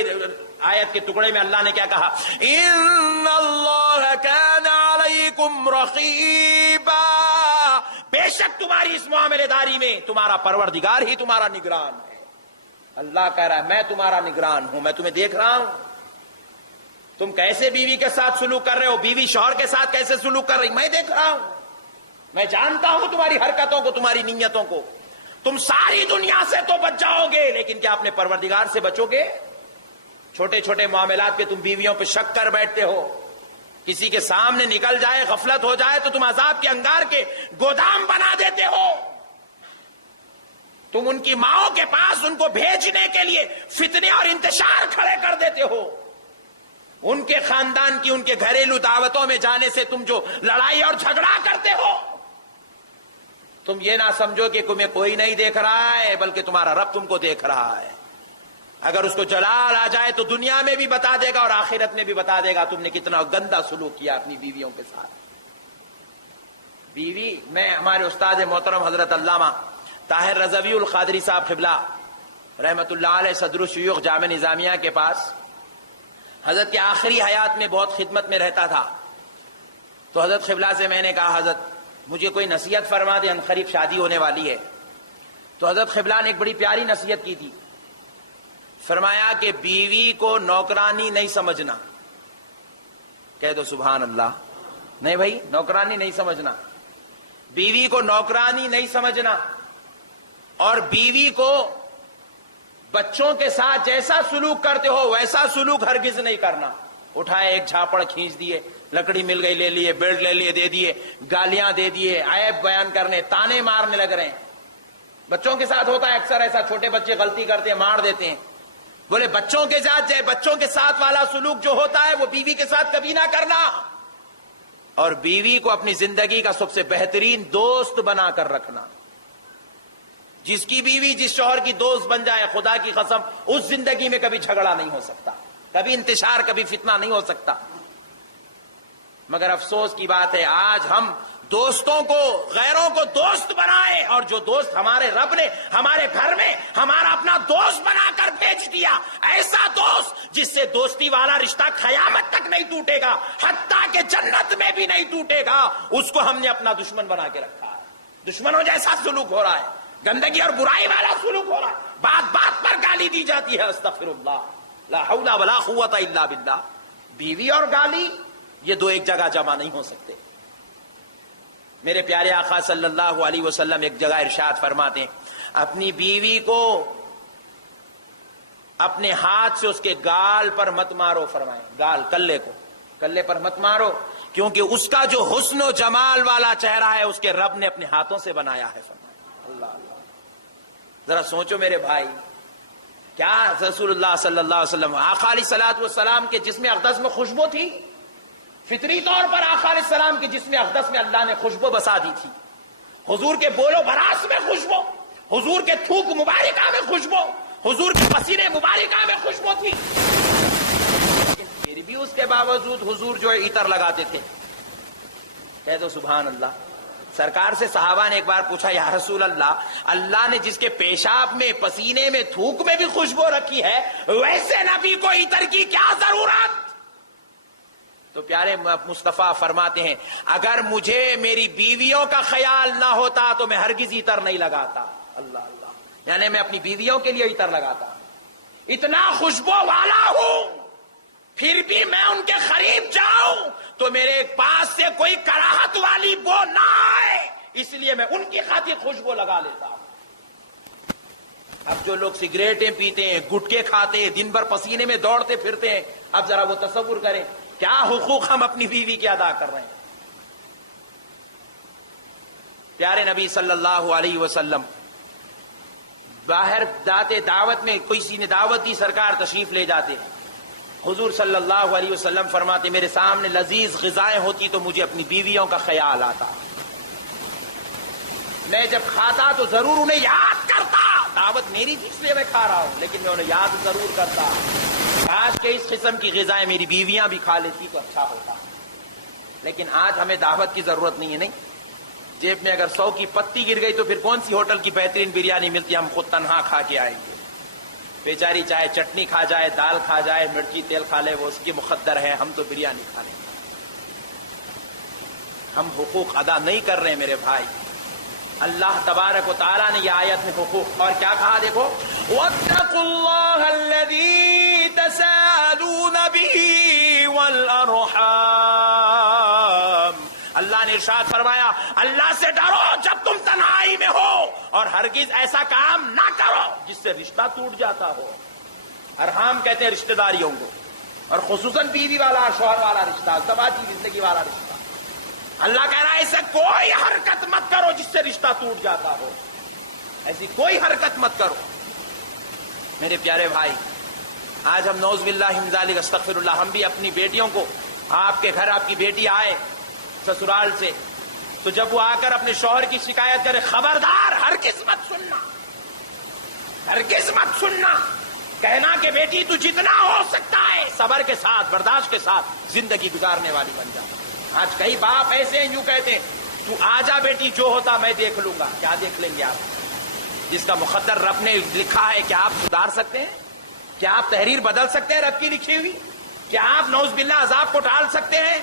آیت کے ٹکڑے میں اللہ نے کیا کہا، ان اللہ کان علیکم رقیبا، بے شک تمہاری اس معاملے داری میں تمہارا پروردگار ہی تمہارا نگران ہے. اللہ کہہ رہا ہے میں تمہارا نگران ہوں، میں تمہیں دیکھ رہا ہوں. تم کیسے بیوی کے ساتھ سلوک کر رہے ہو، بیوی شوہر کے ساتھ کیسے سلوک کر رہی، میں دیکھ رہا ہوں. میں جانتا ہوں تمہاری حرکتوں کو، تمہاری نیتوں کو. تم ساری دنیا سے تو بچ جاؤ گے لیکن کیا اپنے پروردگار سے بچو گے؟ چھوٹے چھوٹے معاملات پہ تم بیویوں پہ شک کر بیٹھتے ہو. کسی کے سامنے نکل جائے، غفلت ہو جائے تو تم عذاب کے انگار کے گودام بنا دیتے ہو. تم ان کی ماؤں کے پاس ان کو بھیجنے کے لیے فتنے اور انتشار کھڑے کر دیتے ہو. ان کے خاندان کی، ان کے گھریلو دعوتوں میں جانے سے تم جو لڑائی اور جھگڑا کرتے ہو، تم یہ نہ سمجھو کہ تمہیں کوئی نہیں دیکھ رہا ہے، بلکہ تمہارا رب تم کو دیکھ رہا ہے. اگر اس کو جلال آ جائے تو دنیا میں بھی بتا دے گا اور آخرت میں بھی بتا دے گا تم نے کتنا گندا سلوک کیا اپنی بیویوں کے ساتھ. بیوی، میں ہمارے استاد محترم حضرت علامہ طاہر رضوی القادری صاحب قبلہ رحمت اللہ علیہ صدر الشیوخ جامع نظامیہ کے پاس حضرت کے آخری حیات میں بہت خدمت میں رہتا تھا. تو حضرت قبلہ سے میں نے کہا حضرت مجھے کوئی نصیحت فرما دے، عنقریب شادی ہونے والی ہے. تو حضرت قبلہ نے ایک بڑی پیاری نصیحت کی تھی. فرمایا کہ بیوی کو نوکرانی نہیں سمجھنا. کہہ دو سبحان اللہ. نہیں بھائی، نوکرانی نہیں سمجھنا، بیوی کو نوکرانی نہیں سمجھنا. اور بیوی کو بچوں کے ساتھ جیسا سلوک کرتے ہو ویسا سلوک ہرگز نہیں کرنا. اٹھائے ایک جھاپڑ کھینچ دیے، لکڑی مل گئی لے لیے، بیلٹ لے لیے دے دیے، گالیاں دے دیے، عیب بیان کرنے، تانے مارنے لگ رہے ہیں. بچوں کے ساتھ ہوتا ہے اکثر ایسا، چھوٹے بچے غلطی کرتے ہیں مار دیتے ہیں. بولے بچوں کے ساتھ والا سلوک جو ہوتا ہے وہ بیوی کے ساتھ کبھی نہ کرنا. اور بیوی کو اپنی زندگی کا سب سے بہترین دوست بنا کر رکھنا. جس کی بیوی جس شوہر کی دوست بن جائے، خدا کی قسم اس زندگی میں کبھی جھگڑا نہیں ہو سکتا، کبھی انتشار، کبھی فتنہ نہیں ہو سکتا. مگر افسوس کی بات ہے آج ہم دوستوں کو، غیروں کو دوست بنائے، اور جو دوست ہمارے رب نے ہمارے گھر میں ہمارا اپنا دوست بنا کر بھیج دیا، ایسا دوست جس سے دوستی والا رشتہ قیامت تک نہیں ٹوٹے گا، حتیٰ کہ جنت میں بھی نہیں ٹوٹے گا، اس کو ہم نے اپنا دشمن بنا کے رکھا ہے. دشمنوں جیسا سلوک ہو رہا ہے، گندگی اور برائی والا سلوک ہو رہا ہے، بات بات پر گالی دی جاتی ہے. استغفر اللہ، لا حول ولا قوت الا باللہ. بیوی اور گالی یہ دو ایک جگہ جمع نہیں ہو سکتے. میرے پیارے آقا صلی اللہ علیہ وسلم ایک جگہ ارشاد فرماتے ہیں اپنی بیوی کو اپنے ہاتھ سے اس کے گال پر مت مارو. فرمائیں گال، کلے کو، کلے پر مت مارو، کیونکہ اس کا جو حسن و جمال والا چہرہ ہے اس کے رب نے اپنے ہاتھوں سے بنایا ہے. فرمائیں اللہ اللہ. ذرا سوچو میرے بھائی، کیا رسول اللہ صلی اللہ علیہ وسلم آقا علیہ الصلوۃ والسلام کے جسم اقدس میں خوشبو تھی؟ فطری طور پر آقا علیہ السلام کے جسم اقدس میں اللہ نے خوشبو بسا دی تھی. حضور کے بولو براس میں خوشبو، حضور کے تھوک مبارکہ میں خوشبو، حضور کے پسینے مبارکہ میں خوشبو تھی. پھر بھی اس کے باوجود حضور جو عطر لگاتے تھے. کہہ دو سبحان اللہ. سرکار سے صحابہ نے ایک بار پوچھا یا رسول اللہ، اللہ نے جس کے پیشاب میں، پسینے میں، تھوک میں بھی خوشبو رکھی ہے، ویسے نبی کو عطر کی کیا ضرورت؟ تو پیارے مصطفیٰ فرماتے ہیں اگر مجھے میری بیویوں کا خیال نہ ہوتا تو میں ہرگز عطر نہیں لگاتا. اللہ اللہ. یعنی میں اپنی بیویوں کے لیے عطر لگاتا ہوں، اتنا خوشبو والا ہوں، پھر بھی میں ان کے قریب جاؤں تو میرے پاس سے کوئی کراہت والی بو نہ آئے، اس لیے میں ان کی خاطر خوشبو لگا لیتا ہوں۔ اب جو لوگ سگریٹیں پیتے ہیں، گٹکے کھاتے ہیں، دن بھر پسینے میں دوڑتے پھرتے ہیں، اب ذرا وہ تصور کریں کیا حقوق ہم اپنی بیوی کے ادا کر رہے ہیں۔ پیارے نبی صلی اللہ علیہ وسلم باہر جاتے، دعوت میں کسی نے دعوت دی، سرکار تشریف لے جاتے، حضور صلی اللہ علیہ وسلم فرماتے میرے سامنے لذیذ غذائیں ہوتی تو مجھے اپنی بیویوں کا خیال آتا، میں جب کھاتا تو ضرور انہیں یاد کرتا، دعوت میری تھی اس لیے میں کھا رہا ہوں لیکن میں انہیں یاد ضرور کرتا، آج کے اس قسم کی غذائیں میری بیویاں بھی کھا لیتی تو اچھا ہوتا۔ لیکن آج ہمیں دعوت کی ضرورت نہیں ہے، نہیں، جیب میں اگر 100 کی پتی گر گئی تو پھر کون سی ہوٹل کی بہترین بریانی ملتی، ہم خود تنہا کھا کے آئیں گے، بیچاری چاہے چٹنی کھا جائے، دال کھا جائے، مرچی تیل کھا لے، وہ اس کی مقدر ہے، ہم تو بریانی کھا لیں۔ ہم حقوق ادا نہیں کر رہے میرے بھائی۔ اللہ تبارک و تعالیٰ نے یہ آیت میں حقوق اور کیا کہا دیکھو، وَاتَّقُوا اللَّهَ الَّذِي تَسَاءَلُونَ بِهِ وَالْأَرْحَامَ، اللہ نے ارشاد فرمایا اللہ سے ڈرو جب تم تنہائی میں ہو، اور ہرگز ایسا کام نہ کرو جس سے رشتہ ٹوٹ جاتا ہو۔ ارحام کہتے ہیں رشتہ داریوں کو، اور خصوصاً بیوی والا، شوہر والا رشتہ، سماجی زندگی والا رشتہ۔ اللہ کہہ رہا ہے اسے کوئی حرکت مت کرو جس سے رشتہ ٹوٹ جاتا ہو، ایسی کوئی حرکت مت کرو۔ میرے پیارے بھائی، آج ہم نعوذ باللہ من ذالک استغفر اللہ، ہم بھی اپنی بیٹیوں کو، آپ کے گھر آپ کی بیٹی آئے سسرال سے تو جب وہ آ کر اپنے شوہر کی شکایت کرے، خبردار ہرگز مت سننا، ہرگز مت سننا، کہنا کہ بیٹی تو جتنا ہو سکتا ہے صبر کے ساتھ، برداشت کے ساتھ زندگی گزارنے والی بن جا۔ آج کئی باپ ایسے ہیں یوں کہتے ہیں تو آجا بیٹی جو ہوتا میں دیکھ لوں گا، کیا دیکھ لیں گے آپ؟ جس کا مقدر رب نے لکھا ہے کیا آپ سدھار سکتے ہیں؟ کیا آپ تحریر بدل سکتے ہیں رب کی لکھی ہوئی؟ کیا آپ نعوذ باللہ عذاب کو ٹال سکتے ہیں؟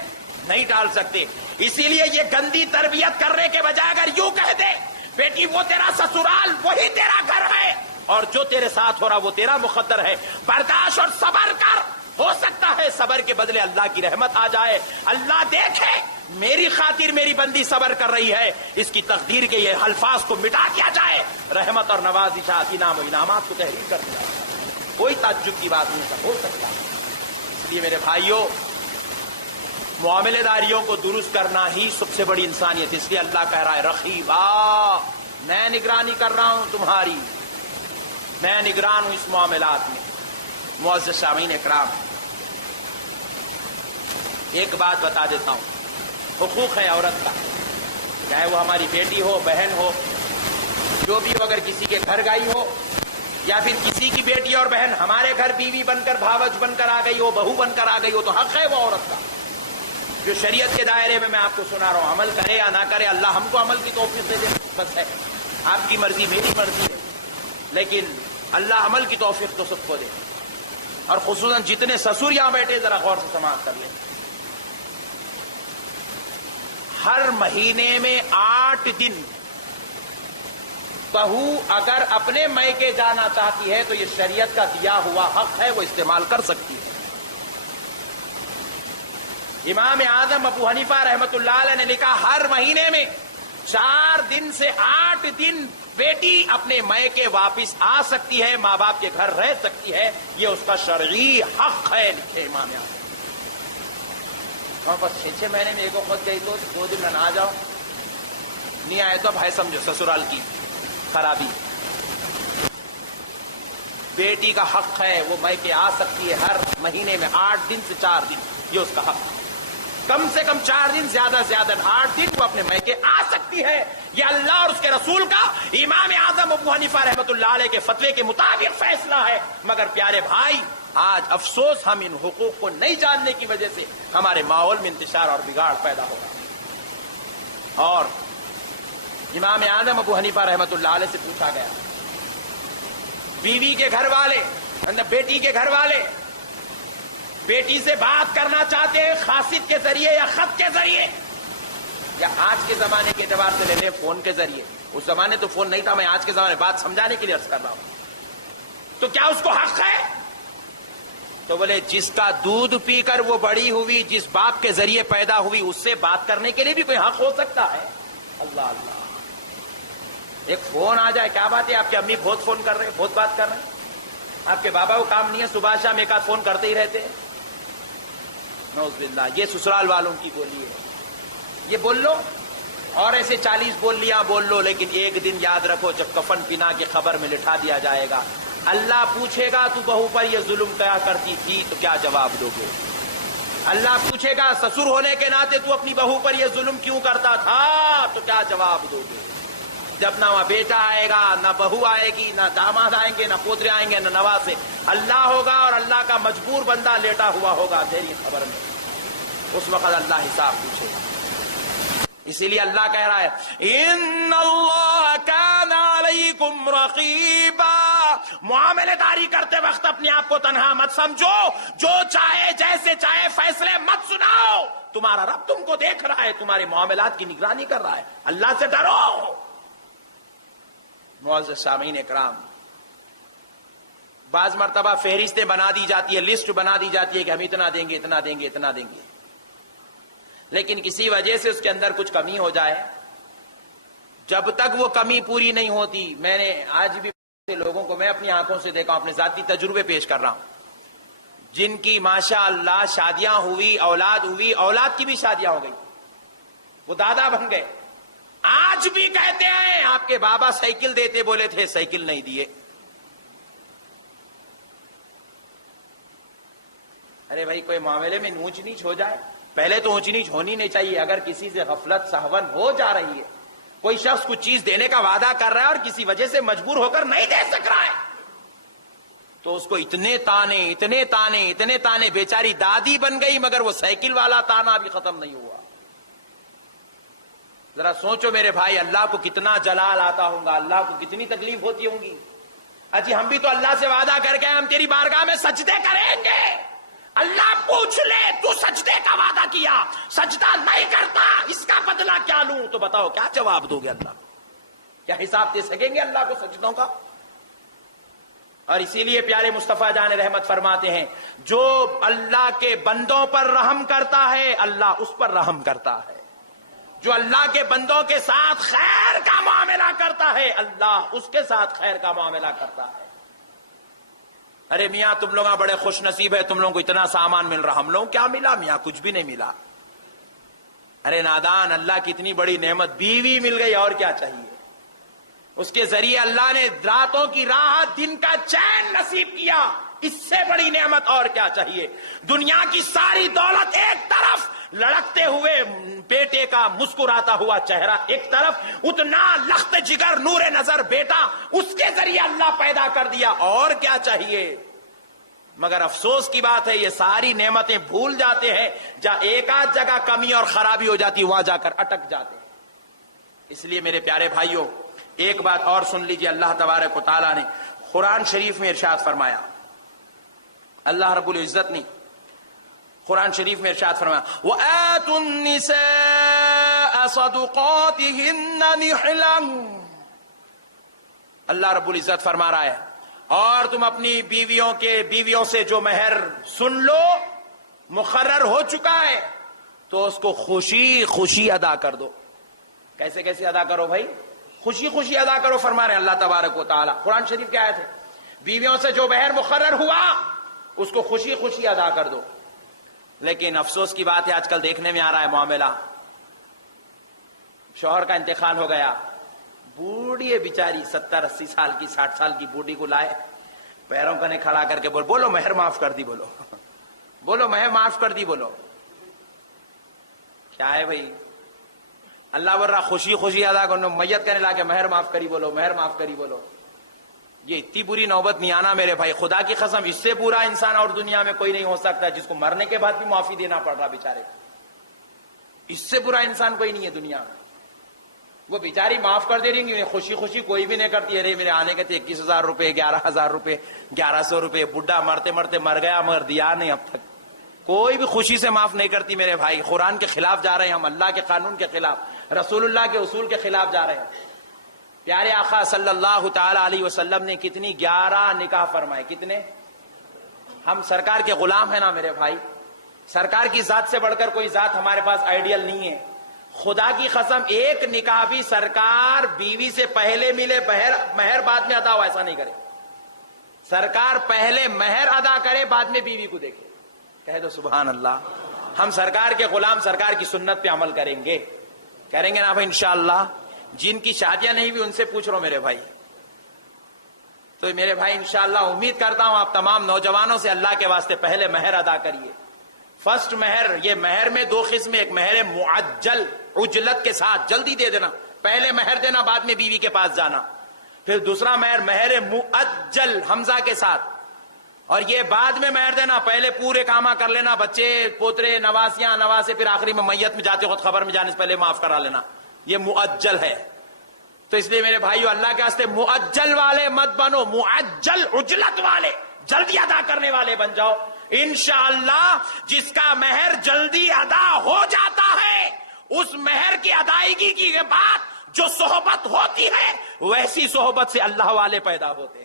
نہیں ٹال سکتے۔ اسی لیے یہ گندی تربیت کرنے کے بجائے اگر یوں کہہ دے بیٹی وہ تیرا سسرال وہی تیرا گھر ہے، اور جو تیرے ساتھ ہو رہا وہ تیرا مقدر ہے، برداشت اور صبر کر، ہو سکتا ہے صبر کے بدلے اللہ کی رحمت آ جائے، اللہ دیکھے میری خاطر میری بندی صبر کر رہی ہے، اس کی تقدیر کے یہ الفاظ کو مٹا دیا جائے، رحمت اور نوازشات، انعام و انعامات کو تحریر کر دیا جائے، کوئی تعجب کی بات نہیں ہو سکتا۔ اس لیے میرے بھائیوں، معاملے داریوں کو درست کرنا ہی سب سے بڑی انسانیت، اس لیے اللہ کہہ رہا ہے رقیبا، میں نگرانی کر رہا ہوں تمہاری، میں نگران ہوں اس معاملات میں۔ معزز سامعین اکرام، ایک بات بتا دیتا ہوں، حقوق ہے عورت کا، چاہے وہ ہماری بیٹی ہو، بہن ہو، جو بھی ہو، اگر کسی کے گھر گئی ہو یا پھر کسی کی بیٹی اور بہن ہمارے گھر بیوی بن کر، بھاوج بن کر آ گئی ہو، بہو بن کر آ گئی ہو، تو حق ہے وہ عورت کا، جو شریعت کے دائرے میں آپ کو سنا رہا ہوں، عمل کرے یا نہ کرے، اللہ ہم کو عمل کی توفیق دے دے، بس ہے، آپ کی مرضی میری مرضی ہے، لیکن اللہ عمل کی توفیق تو سب کو دے۔ اور خصوصاً جتنے سسر یہاں بیٹھے ذرا غور سے سماعت کر لیں، ہر مہینے میں 8 دن بہو اگر اپنے میکے جانا چاہتی ہے تو یہ شریعت کا دیا ہوا حق ہے، وہ استعمال کر سکتی ہے۔ امام اعظم ابو حنیفہ رحمۃ اللہ علیہ نے لکھا ہر مہینے میں 4 دن سے 8 دن بیٹی اپنے میکے واپس آ سکتی ہے، ماں باپ کے گھر رہ سکتی ہے، یہ اس کا شرعی حق ہے، لکھے امام اعظم۔ ہاں، بس 6 مہینے میں ایک وقت گئی تو 2 دن نہ آ جاؤ، نہیں آئے تو بھائی سمجھو سسرال کی خرابی۔ بیٹی کا حق ہے، وہ میکے آ سکتی ہے ہر مہینے میں 8 دن سے 4 دن، یہ اس کا حق ہے، کم سے کم 4 دن، زیادہ سے زیادہ 8 دن وہ اپنے میکے آ سکتی ہے، یہ اللہ اور اس کے رسول کا، امام اعظم ابو حنیفہ رحمۃ اللہ علیہ کے فتوے کے مطابق فیصلہ ہے۔ مگر پیارے بھائی، آج افسوس ہم ان حقوق کو نہیں جاننے کی وجہ سے ہمارے ماحول میں انتشار اور بگاڑ پیدا ہو رہا ہے۔ اور امام اعظم ابو حنیفہ رحمۃ اللہ علیہ سے پوچھا گیا، بیوی کے گھر والے، بیٹی کے گھر والے بیٹی سے بات کرنا چاہتے ہیں خاصیت کے ذریعے یا خط کے ذریعے، یا آج کے زمانے کے اعتبار سے لے لیں فون کے ذریعے، اس زمانے تو فون نہیں تھا، میں آج کے زمانے بات سمجھانے کے لیے عرض کر رہا ہوں. تو کیا اس کو حق ہے؟ تو بولے جس کا دودھ پی کر وہ بڑی ہوئی، جس باپ کے ذریعے پیدا ہوئی، اس سے بات کرنے کے لیے بھی کوئی حق ہو سکتا ہے؟ اللہ اللہ، ایک فون آ جائے کیا بات ہے؟ آپ کے امی بہت فون کر رہے ہیں، بہت بات کر رہے ہیں، آپ کے بابا کو کام نہیں ہے، صبح شام ایک آدھ فون کرتے ہی رہتے ہیں. نعوذ باللہ، یہ سسرال والوں کی بولی ہے. یہ بول لو اور ایسے 40 بولیاں بول لو، لیکن ایک دن یاد رکھو جب کفن پنا کی خبر میں لٹھا دیا جائے گا، اللہ پوچھے گا تو بہو پر یہ ظلم کیا کرتی تھی، تو کیا جواب دو گے؟ اللہ پوچھے گا سسر ہونے کے ناطے تو اپنی بہو پر یہ ظلم کیوں کرتا تھا، تو کیا جواب دو گے؟ جب نہ وہاں بیٹا آئے گا، نہ بہو آئے گی، نہ داماد آئیں گے، نہ پوترے آئیں گے، نہ نواسے، اللہ ہوگا اور اللہ کا مجبور بندہ لیٹا ہوا ہوگا تیری خبر میں. اس وقت اللہ حساب پوچھے گا. اسی لیے اللہ کہہ رہا ہے ان اللہ کان علیکم رقیبا. معاملے داری کرتے وقت اپنے آپ کو تنہا مت سمجھو، جو چاہے جیسے چاہے فیصلے مت سناؤ. تمہارا رب تم کو دیکھ رہا ہے، تمہارے معاملات کی نگرانی کر رہا ہے. اللہ سے ڈرو. معزز سامعین اکرام، بعض مرتبہ فہرستیں بنا دی جاتی ہے، لسٹ بنا دی جاتی ہے کہ ہم اتنا دیں گے، اتنا دیں گے، اتنا دیں گے، لیکن کسی وجہ سے اس کے اندر کچھ کمی ہو جائے، جب تک وہ کمی پوری نہیں ہوتی. میں نے آج بھی لوگوں کو میں اپنی آنکھوں سے دیکھا، اپنے ذاتی تجربے پیش کر رہا ہوں، جن کی ماشاء اللہ شادیاں ہوئی، اولاد ہوئی، اولاد کی بھی شادیاں ہو گئی، وہ دادا بن گئے. آج بھی کہتے ہیں آپ کے بابا سائیکل دیتے بولے تھے، سائیکل نہیں دیے. ارے بھائی کوئی معاملے میں اونچ نیچ ہو جائے، پہلے تو اونچ نیچ ہونی نہیں چاہیے. اگر کسی سے غفلت سہون ہو جا رہی ہے، کوئی شخص کچھ چیز دینے کا وعدہ کر رہا ہے اور کسی وجہ سے مجبور ہو کر نہیں دے سک رہا ہے، تو اس کو اتنے تانے، اتنے تانے، اتنے تانے. بیچاری دادی بن گئی مگر وہ سائیکل والا تانا بھی ختم نہیں ہوا. ذرا سوچو میرے بھائی، اللہ کو کتنا جلال آتا ہوگا، اللہ کو کتنی تکلیف ہوتی ہوں گی. اجی ہم بھی تو اللہ سے وعدہ کر کے ہم تیری بارگاہ میں سجدے کریں گے. اللہ پوچھ لے تو سجدے کا وعدہ کیا، سجدہ نہیں کرتا، اس کا بدلہ کیا لوں؟ تو بتاؤ کیا جواب دو گے اللہ کو؟ کیا حساب دے سکیں گے اللہ کو سجدوں کا؟ اور اسی لیے پیارے مصطفیٰ جان رحمت فرماتے ہیں، جو اللہ کے بندوں پر رحم کرتا ہے اللہ اس پر رحم کرتا ہے. جو اللہ کے بندوں کے ساتھ خیر کا معاملہ کرتا ہے اللہ اس کے ساتھ خیر کا معاملہ کرتا ہے. ارے میاں تم لوگ بڑے خوش نصیب ہے، تم لوگوں کو اتنا سامان مل رہا، ہم لوگوں کیا ملا میاں؟ کچھ بھی نہیں ملا. ارے نادان، اللہ کی اتنی بڑی نعمت، بیوی مل گئی، اور کیا چاہیے؟ اس کے ذریعے اللہ نے راتوں کی راحت، دن کا چین نصیب کیا، اس سے بڑی نعمت اور کیا چاہیے؟ دنیا کی ساری دولت ایک طرف، لڑکتے ہوئے بیٹے کا مسکراتا ہوا چہرہ ایک طرف، اتنا لخت جگر نور نظر بیٹا اس کے ذریعے اللہ پیدا کر دیا، اور کیا چاہیے؟ مگر افسوس کی بات ہے یہ ساری نعمتیں بھول جاتے ہیں، جہاں ایک آدھ جگہ کمی اور خرابی ہو جاتی وہاں جا کر اٹک جاتے ہیں. اس لیے میرے پیارے بھائیوں ایک بات اور سن لیجئے، اللہ تبارک و تعالیٰ نے قرآن شریف میں ارشاد فرمایا، اللہ رب العزت نے قرآن شریف میں ارشاد فرمایا وَآتُوا النِّسَاءَ صَدُقَاتِهِنَّ نِحْلًا. اللہ رب العزت فرما رہا ہے اور تم اپنی بیویوں سے جو مہر سن لو مقرر ہو چکا ہے تو اس کو خوشی خوشی ادا کر دو. کیسے کیسے ادا کرو بھائی؟ خوشی خوشی ادا کرو فرما رہے ہیں اللہ تبارک و تعالیٰ. قرآن شریف کی آیت ہے، بیویوں سے جو مہر مقرر ہوا اس کو خوشی خوشی ادا کر دو. لیکن افسوس کی بات ہے آج کل دیکھنے میں آ رہا ہے معاملہ، شوہر کا انتقال ہو گیا، بوڑھی ہے بیچاری 70-80 سال کی، 60 سال کی بوڑھی کو لائے، پیروں کنے کھڑا کر کے بولو مہر معاف کر دی، بولو بولو مہر معاف کر دی، بولو کیا ہے بھائی؟ اللہ بول رہا خوشی خوشی ادا کرو، میت کرنے لا کے مہر معاف کری بولو، مہر معاف کری بولو. یہ اتنی بری نوبت نہیں آنا میرے بھائی، خدا کی قسم اس سے برا انسان اور دنیا میں کوئی نہیں ہو سکتا جس کو مرنے کے بعد بھی معافی دینا پڑ رہا بیچارے. اس سے برا انسان کوئی نہیں ہے دنیا میں. وہ بیچاری معاف کر دے رہی ہیں، خوشی خوشی کوئی بھی نہیں کرتی. ارے میرے آنے کے تھے 21,000 روپے، 11,000 روپے، 1,100 روپے، بڈھا مرتے مرتے مر گیا مگر دیا نہیں اب تک. کوئی بھی خوشی سے معاف نہیں کرتی میرے بھائی. قرآن کے خلاف جا رہے ہیں ہم، اللہ کے قانون کے خلاف، رسول اللہ کے اصول کے خلاف جا رہے ہیں. پیارے آقا صلی اللہ تعالی علیہ وسلم نے کتنی 11 نکاح فرمائے. کتنے؟ ہم سرکار کے غلام ہیں نا میرے بھائی. سرکار کی ذات سے بڑھ کر کوئی ذات ہمارے پاس آئیڈیل نہیں ہے. خدا کی قسم ایک نکاح بھی سرکار بیوی سے پہلے ملے مہر بعد میں ادا ہو ایسا نہیں کرے. سرکار پہلے مہر ادا کرے بعد میں بیوی کو دیکھے. کہہ دو سبحان اللہ. ہم سرکار کے غلام سرکار کی سنت پہ عمل کریں گے نا بھائی انشاءاللہ. جن کی شادیاں نہیں ہوئی ان سے پوچھ رہا ہوں میرے بھائی. تو میرے بھائی انشاءاللہ امید کرتا ہوں آپ تمام نوجوانوں سے اللہ کے واسطے پہلے مہر ادا کریے. فرسٹ مہر, یہ مہر میں 2 قسم, ایک مہر معجل عجلت کے ساتھ جلدی دے دینا, پہلے مہر دینا بعد میں بیوی کے پاس جانا. پھر دوسرا مہر مؤجل حمزہ کے ساتھ, اور یہ بعد میں مہر دینا, پہلے پورے کامہ کر لینا, بچے پوترے نواسیاں نواسے, پھر آخری میں میت میں جاتے وقت خبر میں جانے سے پہلے معاف کرا لینا. یہ مؤجل ہے. تو اس لیے میرے بھائیو اللہ کے واسطے مؤجل والے مت بنو, مؤجل عجلت والے جلدی ادا کرنے والے بن جاؤ. انشاءاللہ جس کا مہر جلدی ادا ہو جاتا ہے اس مہر کی ادائیگی کی بعد جو صحبت ہوتی ہے ویسی صحبت سے اللہ والے پیدا ہوتے ہیں,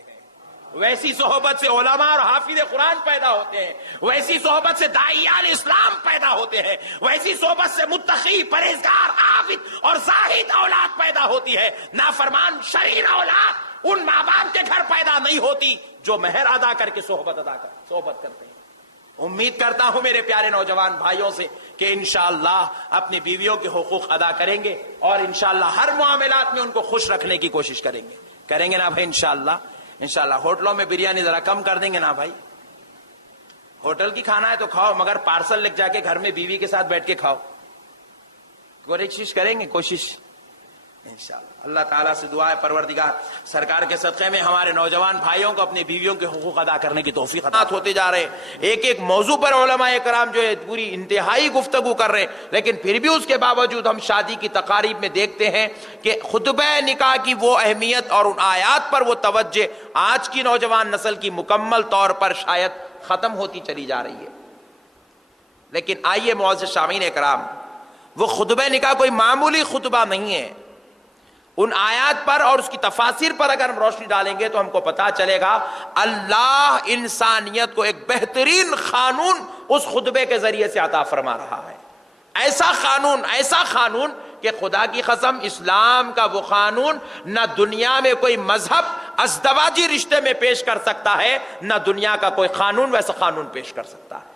ویسی صحبت سے علماء اور حافظ قرآن پیدا ہوتے ہیں, ویسی صحبت سے داعیان اسلام پیدا ہوتے ہیں, ویسی صحبت سے متقی پرہیزگار عابد اور زاہد اولاد پیدا ہوتی ہے. نافرمان شریر اولاد ان ماں باپ کے گھر پیدا نہیں ہوتی جو مہر ادا کر کے صحبت کرتے ہیں. امید کرتا ہوں میرے پیارے نوجوان بھائیوں سے کہ انشاءاللہ اپنی بیویوں کے حقوق ادا کریں گے اور انشاءاللہ ہر معاملات میں ان کو خوش رکھنے کی کوشش کریں گے نا بھائی انشاءاللہ. ہوٹلوں میں بریانی ذرا کم کر دیں گے نا بھائی. ہوٹل کی کھانا ہے تو کھاؤ مگر پارسل لے جا کے گھر میں بیوی کے ساتھ بیٹھ کے کھاؤ. کوشش کریں گے انشاءاللہ. اللہ تعالیٰ سے دعا ہے پروردگار سرکار کے صدقے میں ہمارے نوجوان بھائیوں کو اپنی بیویوں کے حقوق ادا کرنے کی توفیق عطا ہوتے جا رہے. ایک موضوع پر علماء کرام جو ہے پوری انتہائی گفتگو کر رہے, لیکن پھر بھی اس کے باوجود ہم شادی کی تقاریب میں دیکھتے ہیں کہ خطبہ نکاح کی وہ اہمیت اور ان آیات پر وہ توجہ آج کی نوجوان نسل کی مکمل طور پر شاید ختم ہوتی چلی جا رہی ہے. لیکن آئیے معزز سامعین کرام, وہ خطبہ نکاح کوئی معمولی خطبہ نہیں ہے. ان آیات پر اور اس کی تفاسیر پر اگر ہم روشنی ڈالیں گے تو ہم کو پتا چلے گا اللہ انسانیت کو ایک بہترین قانون اس خطبے کے ذریعے سے عطا فرما رہا ہے. ایسا قانون کہ خدا کی قسم اسلام کا وہ قانون نہ دنیا میں کوئی مذہب ازدواجی رشتے میں پیش کر سکتا ہے, نہ دنیا کا کوئی قانون ویسا قانون پیش کر سکتا ہے.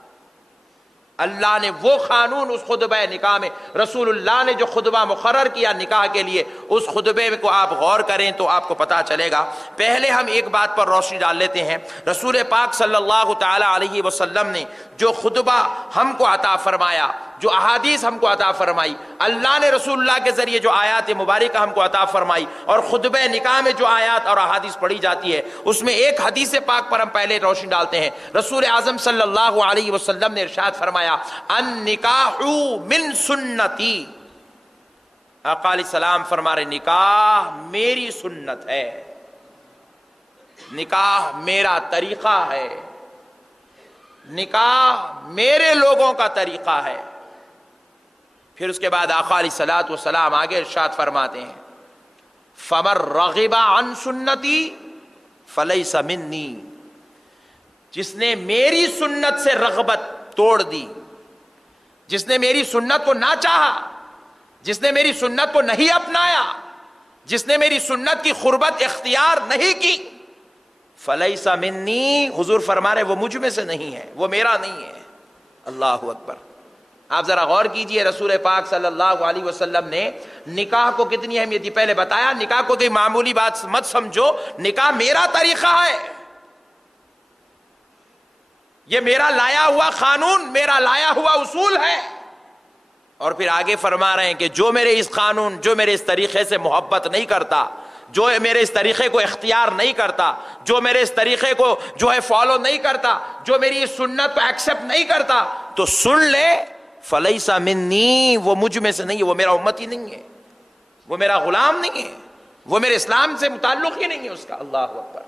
اللہ نے وہ قانون اس خطبہ نکاح میں, رسول اللہ نے جو خطبہ مقرر کیا نکاح کے لیے, اس خطبے کو آپ غور کریں تو آپ کو پتا چلے گا. پہلے ہم ایک بات پر روشنی ڈال لیتے ہیں. رسول پاک صلی اللہ تعالی علیہ وسلم نے جو خطبہ ہم کو عطا فرمایا, جو احادیث ہم کو عطا فرمائی, اللہ نے رسول اللہ کے ذریعے جو آیات مبارکہ ہم کو عطا فرمائی, اور خطبہ نکاح میں جو آیات اور احادیث پڑھی جاتی ہے اس میں ایک حدیث پاک پر ہم پہلے روشنی ڈالتے ہیں. رسول اعظم صلی اللہ علیہ وسلم نے ارشاد فرمایا النکاح من سنتی. آقا علیہ السلام فرما رہے نکاح میری سنت ہے, نکاح میرا طریقہ ہے, نکاح میرے لوگوں کا طریقہ ہے. پھر اس کے بعد آقا علیہ الصلوۃ والسلام آگے ارشاد فرماتے ہیں فمن رغب عن سنتی فلیس منی. جس نے میری سنت سے رغبت توڑ دی, جس نے میری سنت کو نہ چاہا, جس نے میری سنت کو نہیں اپنایا, جس نے میری سنت کی قربت اختیار نہیں کی, فلیس منی, حضور فرما رہے وہ مجھ میں سے نہیں ہے, وہ میرا نہیں ہے. اللہ اکبر. آپ ذرا غور کیجئے رسول پاک صلی اللہ علیہ وسلم نے نکاح کو کتنی اہمیت دی. پہلے بتایا نکاح کو کوئی معمولی بات مت سمجھو, نکاح میرا طریقہ ہے, یہ میرا لایا ہوا قانون, میرا لایا ہوا اصول ہے. اور پھر آگے فرما رہے ہیں کہ جو میرے اس قانون, جو میرے اس طریقے سے محبت نہیں کرتا, جو میرے اس طریقے کو اختیار نہیں کرتا, جو میرے اس طریقے کو جو ہے فالو نہیں کرتا, جو میری اس سنت کو ایکسپٹ نہیں کرتا, تو سن لے فلیس منی, وہ مجھ میں سے نہیں ہے, وہ میرا امتی نہیں ہے, وہ میرا غلام نہیں ہے, وہ میرے اسلام سے متعلق ہی نہیں ہے اس کا. اللہ اکبر.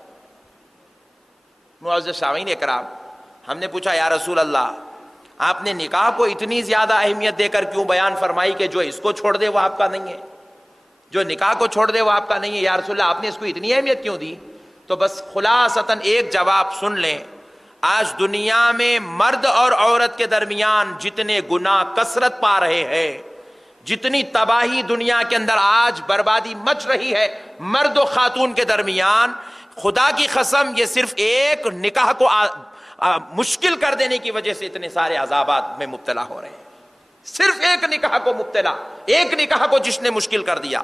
معزز سامعین کرام, ہم نے پوچھا یا رسول اللہ آپ نے نکاح کو اتنی زیادہ اہمیت دے کر کیوں بیان فرمائی کہ جو اس کو چھوڑ دے وہ آپ کا نہیں ہے؟ جو نکاح کو چھوڑ دے وہ آپ کا نہیں ہے. یا رسول اللہ آپ نے اس کو اتنی اہمیت کیوں دی؟ تو بس خلاصتاً ایک جواب سن لیں. آج دنیا میں مرد اور عورت کے درمیان جتنے گناہ کثرت پا رہے ہیں، جتنی تباہی دنیا کے اندر آج بربادی مچ رہی ہے مرد و خاتون کے درمیان، خدا کی قسم یہ صرف ایک نکاح کو مشکل کر دینے کی وجہ سے اتنے سارے عذابات میں مبتلا ہو رہے ہیں. صرف ایک نکاح کو مبتلا، ایک نکاح کو جس نے مشکل کر دیا،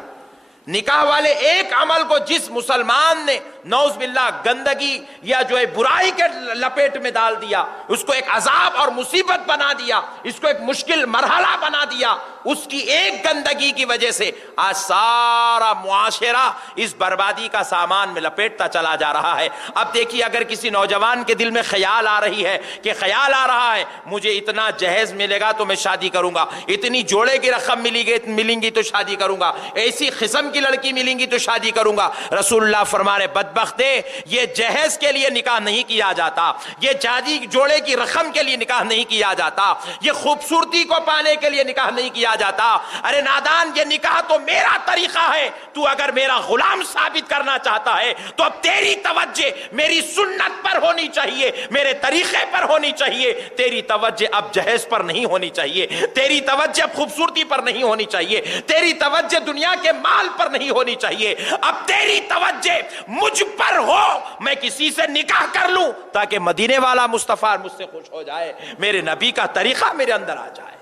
نکاح والے ایک عمل کو جس مسلمان نے نعوذ باللہ گندگی یا جو ہے برائی کے لپیٹ میں ڈال دیا، اس کو ایک عذاب اور مصیبت بنا دیا، اس کو ایک مشکل مرحلہ بنا دیا، اس کی ایک گندگی کی وجہ سے آج سارا معاشرہ اس بربادی کا سامان میں لپیٹتا چلا جا رہا ہے. اب دیکھیے اگر کسی نوجوان کے دل میں خیال آ رہی ہے کہ خیال آ رہا ہے مجھے اتنا جہیز ملے گا تو میں شادی کروں گا، اتنی جوڑے کی رقم ملیں گی تو شادی کروں گا، ایسی قسم کی لڑکی ملیں گی تو شادی کروں گا، رسول اللہ فرما رہے بدبختے یہ جہیز کے لیے نکاح نہیں کیا جاتا، یہ شادی جوڑے کی رقم کے لیے نکاح نہیں کیا جاتا، یہ خوبصورتی کو پانے کے لیے نکاح نہیں کیا جاتا. ارے نادان، یہ نکاح تو میرا طریقہ ہے، تو اگر میرا غلام ثابت کرنا چاہتا ہے تو اب تیری توجہ میری سنت پر ہونی چاہیے، میرے طریقے پر ہونی چاہیے. تیری توجہ اب جہیز پر نہیں ہونی چاہیے، تیری توجہ اب خوبصورتی پر نہیں ہونی چاہیے، تیری توجہ دنیا کے مال پر نہیں ہونی چاہیے. اب تیری توجہ مجھ پر ہو، میں کسی سے نکاح کر لوں تاکہ مدینے والا مصطفیٰ مجھ سے خوش ہو جائے، میرے نبی کا طریقہ میرے اندر آ جائے.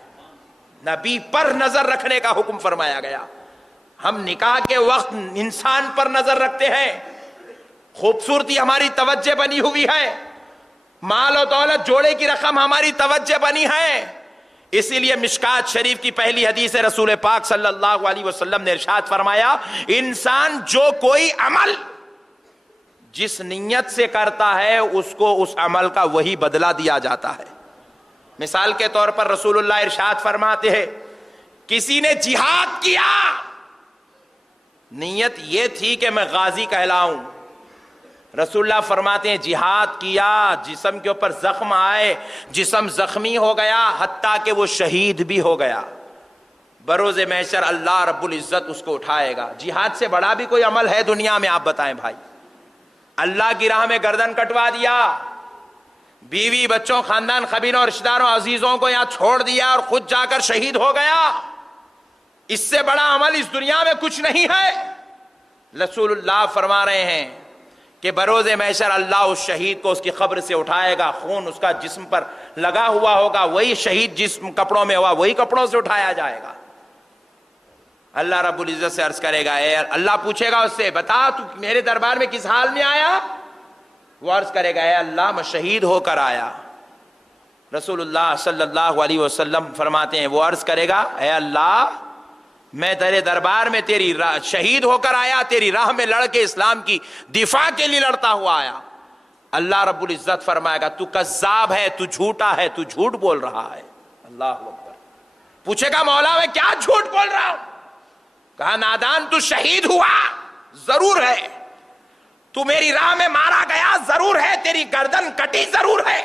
نبی پر نظر رکھنے کا حکم فرمایا گیا. ہم نکاح کے وقت انسان پر نظر رکھتے ہیں، خوبصورتی ہماری توجہ بنی ہوئی ہے، مال و دولت جوڑے کی رقم ہماری توجہ بنی ہے. اسی لیے مشکات شریف کی پہلی حدیث رسول پاک صلی اللہ علیہ وسلم نے ارشاد فرمایا، انسان جو کوئی عمل جس نیت سے کرتا ہے اس کو اس عمل کا وہی بدلہ دیا جاتا ہے. مثال کے طور پر رسول اللہ ارشاد فرماتے ہیں، کسی نے جہاد کیا، نیت یہ تھی کہ میں غازی کہلاؤں، رسول اللہ فرماتے ہیں جہاد کیا، جسم کے اوپر زخم آئے، جسم زخمی ہو گیا، حتیٰ کہ وہ شہید بھی ہو گیا، بروز محشر اللہ رب العزت اس کو اٹھائے گا. جہاد سے بڑا بھی کوئی عمل ہے دنیا میں؟ آپ بتائیں بھائی. اللہ کی راہ میں گردن کٹوا دیا، بیوی بچوں خاندان قبیلوں اور رشتہ داروں عزیزوں کو یہاں چھوڑ دیا اور خود جا کر شہید ہو گیا، اس سے بڑا عمل اس دنیا میں کچھ نہیں ہے. رسول اللہ فرما رہے ہیں کہ بروز محشر اللہ اس شہید کو اس کی قبر سے اٹھائے گا، خون اس کا جسم پر لگا ہوا ہوگا، وہی شہید جسم کپڑوں میں ہوا وہی کپڑوں سے اٹھایا جائے گا. اللہ رب العزت سے عرض کرے گا، اے اللہ پوچھے گا اس سے، بتا تو میرے دربار میں کس حال میں آیا؟ وہ عرض کرے گا، اے اللہ میں شہید ہو کر آیا. رسول اللہ صلی اللہ علیہ وسلم فرماتے ہیں وہ عرض کرے گا، اے اللہ میں تیرے دربار میں تیری شہید ہو کر آیا، تیری راہ میں لڑ کے اسلام کی دفاع کے لیے لڑتا ہوا آیا. اللہ رب العزت فرمائے گا تو کذاب ہے، تو جھوٹا ہے، تو جھوٹ بول رہا ہے. اللہ اکبر. پوچھے گا مولا میں کیا جھوٹ بول رہا ہوں؟ کہا نادان تو شہید ہوا ضرور ہے، تو میری راہ میں مارا گیا ضرور ہے، تیری گردن کٹی ضرور ہے،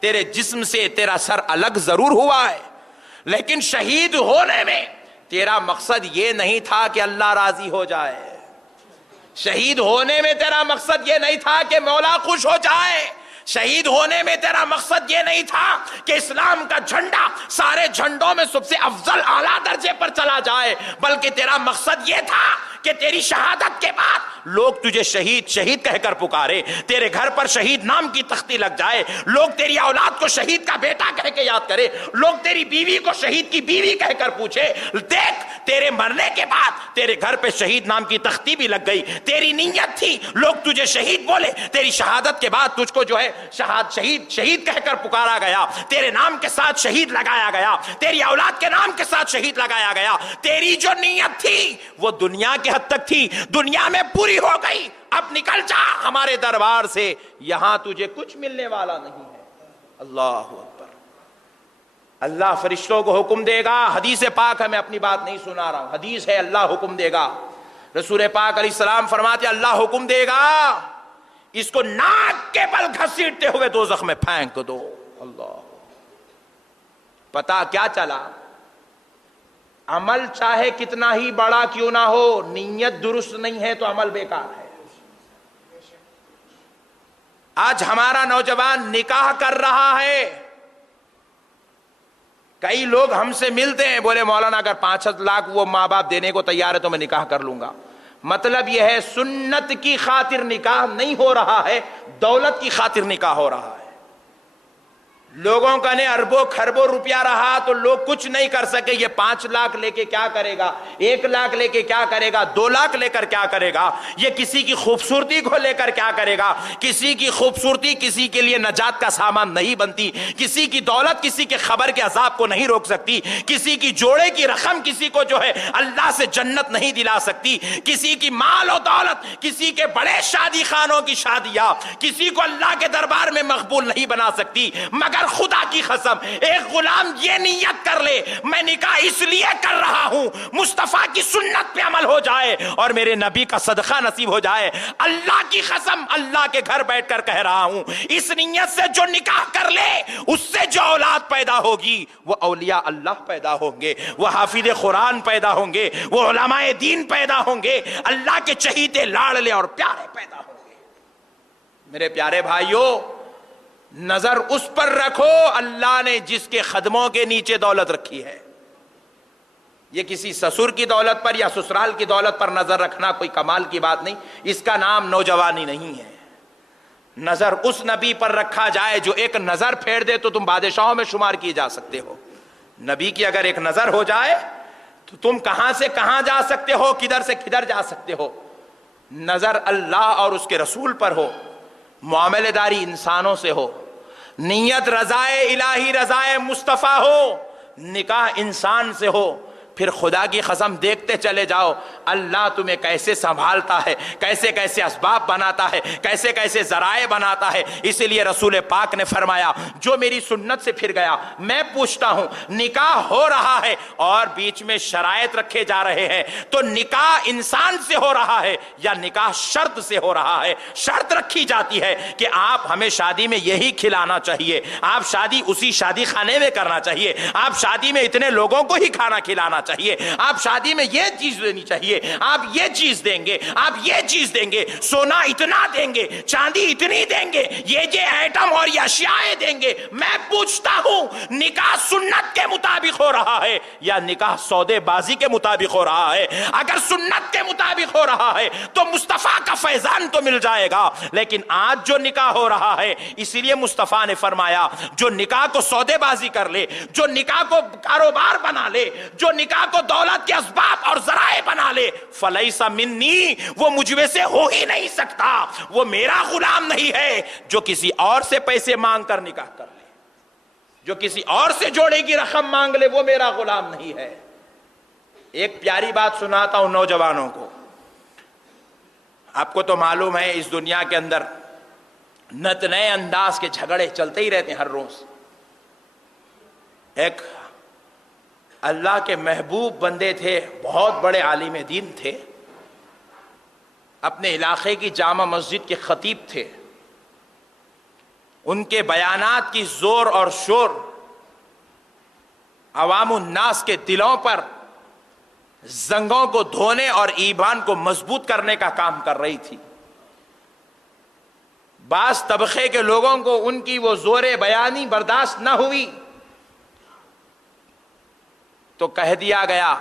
تیرے جسم سے تیرا سر الگ ضرور ہوا ہے، لیکن شہید ہونے میں تیرا مقصد یہ نہیں تھا کہ اللہ راضی ہو جائے، شہید ہونے میں تیرا مقصد یہ نہیں تھا کہ مولا خوش ہو جائے، شہید ہونے میں تیرا مقصد یہ نہیں تھا کہ اسلام کا جھنڈا سارے جھنڈوں میں سب سے افضل اعلیٰ درجے پر چلا جائے، بلکہ تیرا مقصد یہ تھا کہ تیری شہادت کے بعد لوگ تجھے شہید شہید کہہ کر پکارے، تیرے گھر پر شہید نام کی تختی لگ جائے، لوگ تیری اولاد کو شہید کا بیٹا کہہ کے یاد کرے، لوگ تیری بیوی کو شہید کی بیوی کہہ کر پوچھے، دیکھ تیرے مرنے کے بعد تیرے گھر پہ شہید نام کی تختی بھی لگ گئی، تیری نیت تھی لوگ تجھے شہید بولے، تیری شہادت کے بعد تجھ کو جو ہے شہید کہہ کر پکارا گیا، تیرے نام کے ساتھ شہید لگایا گیا، تیری اولاد کے نام کے ساتھ شہید لگایا گیا. تیری جو نیت تھی وہ دنیا کے حد تک تھی، دنیا میں پوری ہو گئی، اب نکل جا ہمارے دربار سے، یہاں تجھے کچھ ملنے والا نہیں ہے. اللہ اکبر. اللہ فرشتوں کو حکم دے گا، حدیث پاک ہے، میں اپنی بات نہیں سنا رہا ہوں، حدیث ہے، اللہ حکم دے گا. رسول پاک علیہ السلام فرماتے اللہ حکم دے گا اس کو ناک کے بل گھسیٹتے ہوئے دوزخ میں پھینک دو. اللہ. پتا کیا چلا؟ عمل چاہے کتنا ہی بڑا کیوں نہ ہو، نیت درست نہیں ہے تو عمل بیکار ہے۔ آج ہمارا نوجوان نکاح کر رہا ہے، کئی لوگ ہم سے ملتے ہیں، بولے مولانا اگر 5 لاکھ وہ ماں باپ دینے کو تیار ہے تو میں نکاح کر لوں گا۔ مطلب یہ ہے سنت کی خاطر نکاح نہیں ہو رہا ہے، دولت کی خاطر نکاح ہو رہا ہے۔ لوگوں کا نے اربوں خربوں روپیہ رہا تو لوگ کچھ نہیں کر سکے، یہ 5 لاکھ لے کے کیا کرے گا، 1 لاکھ لے کے کیا کرے گا، 2 لاکھ لے کر کیا کرے گا، یہ کسی کی خوبصورتی کو لے کر کیا کرے گا۔ کسی کی خوبصورتی کسی کے لیے نجات کا سامان نہیں بنتی، کسی کی دولت کسی کے خبر کے عذاب کو نہیں روک سکتی، کسی کی جوڑے کی رقم کسی کو جو ہے اللہ سے جنت نہیں دلا سکتی، کسی کی مال و دولت، کسی کے بڑے شادی خانوں کی شادیاں کسی کو اللہ کے دربار میں مقبول نہیں بنا سکتی۔ مگر خدا کی قسم ایک غلام یہ نیت کر لے میں نکاح اس لیے کر رہا ہوں مصطفیٰ کی سنت پہ عمل ہو جائے اور میرے نبی کا صدقہ نصیب ہو جائے، اللہ کی قسم اللہ کے گھر بیٹھ کر کہہ رہا ہوں اس نیت سے جو نکاح کر لے اس سے جو اولاد پیدا ہوگی وہ اولیاء اللہ پیدا ہوں گے، وہ حافظ قرآن پیدا ہوں گے، وہ علماء دین پیدا ہوں گے، اللہ کے چہیتے لاڈلے اور پیارے پیدا ہوں گے۔ میرے پیارے بھائیوں، نظر اس پر رکھو اللہ نے جس کے قدموں کے نیچے دولت رکھی ہے۔ یہ کسی سسر کی دولت پر یا سسرال کی دولت پر نظر رکھنا کوئی کمال کی بات نہیں، اس کا نام نوجوانی نہیں ہے۔ نظر اس نبی پر رکھا جائے جو ایک نظر پھیر دے تو تم بادشاہوں میں شمار کیے جا سکتے ہو۔ نبی کی اگر ایک نظر ہو جائے تو تم کہاں سے کہاں جا سکتے ہو، کدھر سے کدھر جا سکتے ہو۔ نظر اللہ اور اس کے رسول پر ہو، معاملہ داری انسانوں سے ہو، نیت رضائے الہی رضائے مصطفیٰ ہو، نکاح انسان سے ہو، پھر خدا کی قسم دیکھتے چلے جاؤ اللہ تمہیں کیسے سنبھالتا ہے، کیسے کیسے اسباب بناتا ہے، کیسے کیسے ذرائع بناتا ہے۔ اسی لیے رسول پاک نے فرمایا جو میری سنت سے پھر گیا، میں پوچھتا ہوں نکاح ہو رہا ہے اور بیچ میں شرائط رکھے جا رہے ہیں تو نکاح انسان سے ہو رہا ہے یا نکاح شرط سے ہو رہا ہے؟ شرط رکھی جاتی ہے کہ آپ ہمیں شادی میں یہی کھلانا چاہیے، آپ شادی اسی شادی خانے میں کرنا چاہیے، آپ شادی میں اتنے لوگوں کو ہی کھانا کھلانا چاہیے، آپ شادی میں یہ چیز دینی چاہیے، آپ یہ چیز دیں گے، آپ یہ چیز دیں گے، سونا اتنا دیں گے، چاندی اتنی دیں گے، یہ ایٹم اور یہ اشیاء دیں گے۔ میں پوچھتا ہوں نکاح سنت کے مطابق ہو رہا ہے یا نکاح سودے بازی کے مطابق ہو رہا ہے؟ اگر سنت کے مطابق ہو رہا ہے تو مصطفیٰ کا فیضان تو مل جائے گا، لیکن آج جو نکاح ہو رہا ہے اسی لیے مصطفیٰ نے فرمایا جو نکاح کو سودے بازی کر لے، جو نکاح کو کاروبار بنا لے، جو نکاح کو دولت کے اسباب اور ذرائع بنا لے، فلیس منی، وہ مجھ میں سے ہو ہی نہیں سکتا، وہ میرا غلام نہیں ہے۔ جو کسی اور سے پیسے مانگ کر نکاح کر لے، جو کسی اور سے جوڑے کی رقم مانگ لے، وہ میرا غلام نہیں ہے۔ ایک پیاری بات سناتا ہوں نوجوانوں کو، آپ کو تو معلوم ہے اس دنیا کے اندر نت نئے انداز کے جھگڑے چلتے ہی رہتے ہیں ہر روز۔ ایک اللہ کے محبوب بندے تھے، بہت بڑے عالم دین تھے، اپنے علاقے کی جامع مسجد کے خطیب تھے، ان کے بیانات کی زور اور شور عوام الناس کے دلوں پر زنگوں کو دھونے اور ایمان کو مضبوط کرنے کا کام کر رہی تھی۔ بعض طبقے کے لوگوں کو ان کی وہ زور بیانی برداشت نہ ہوئی تو کہہ دیا گیا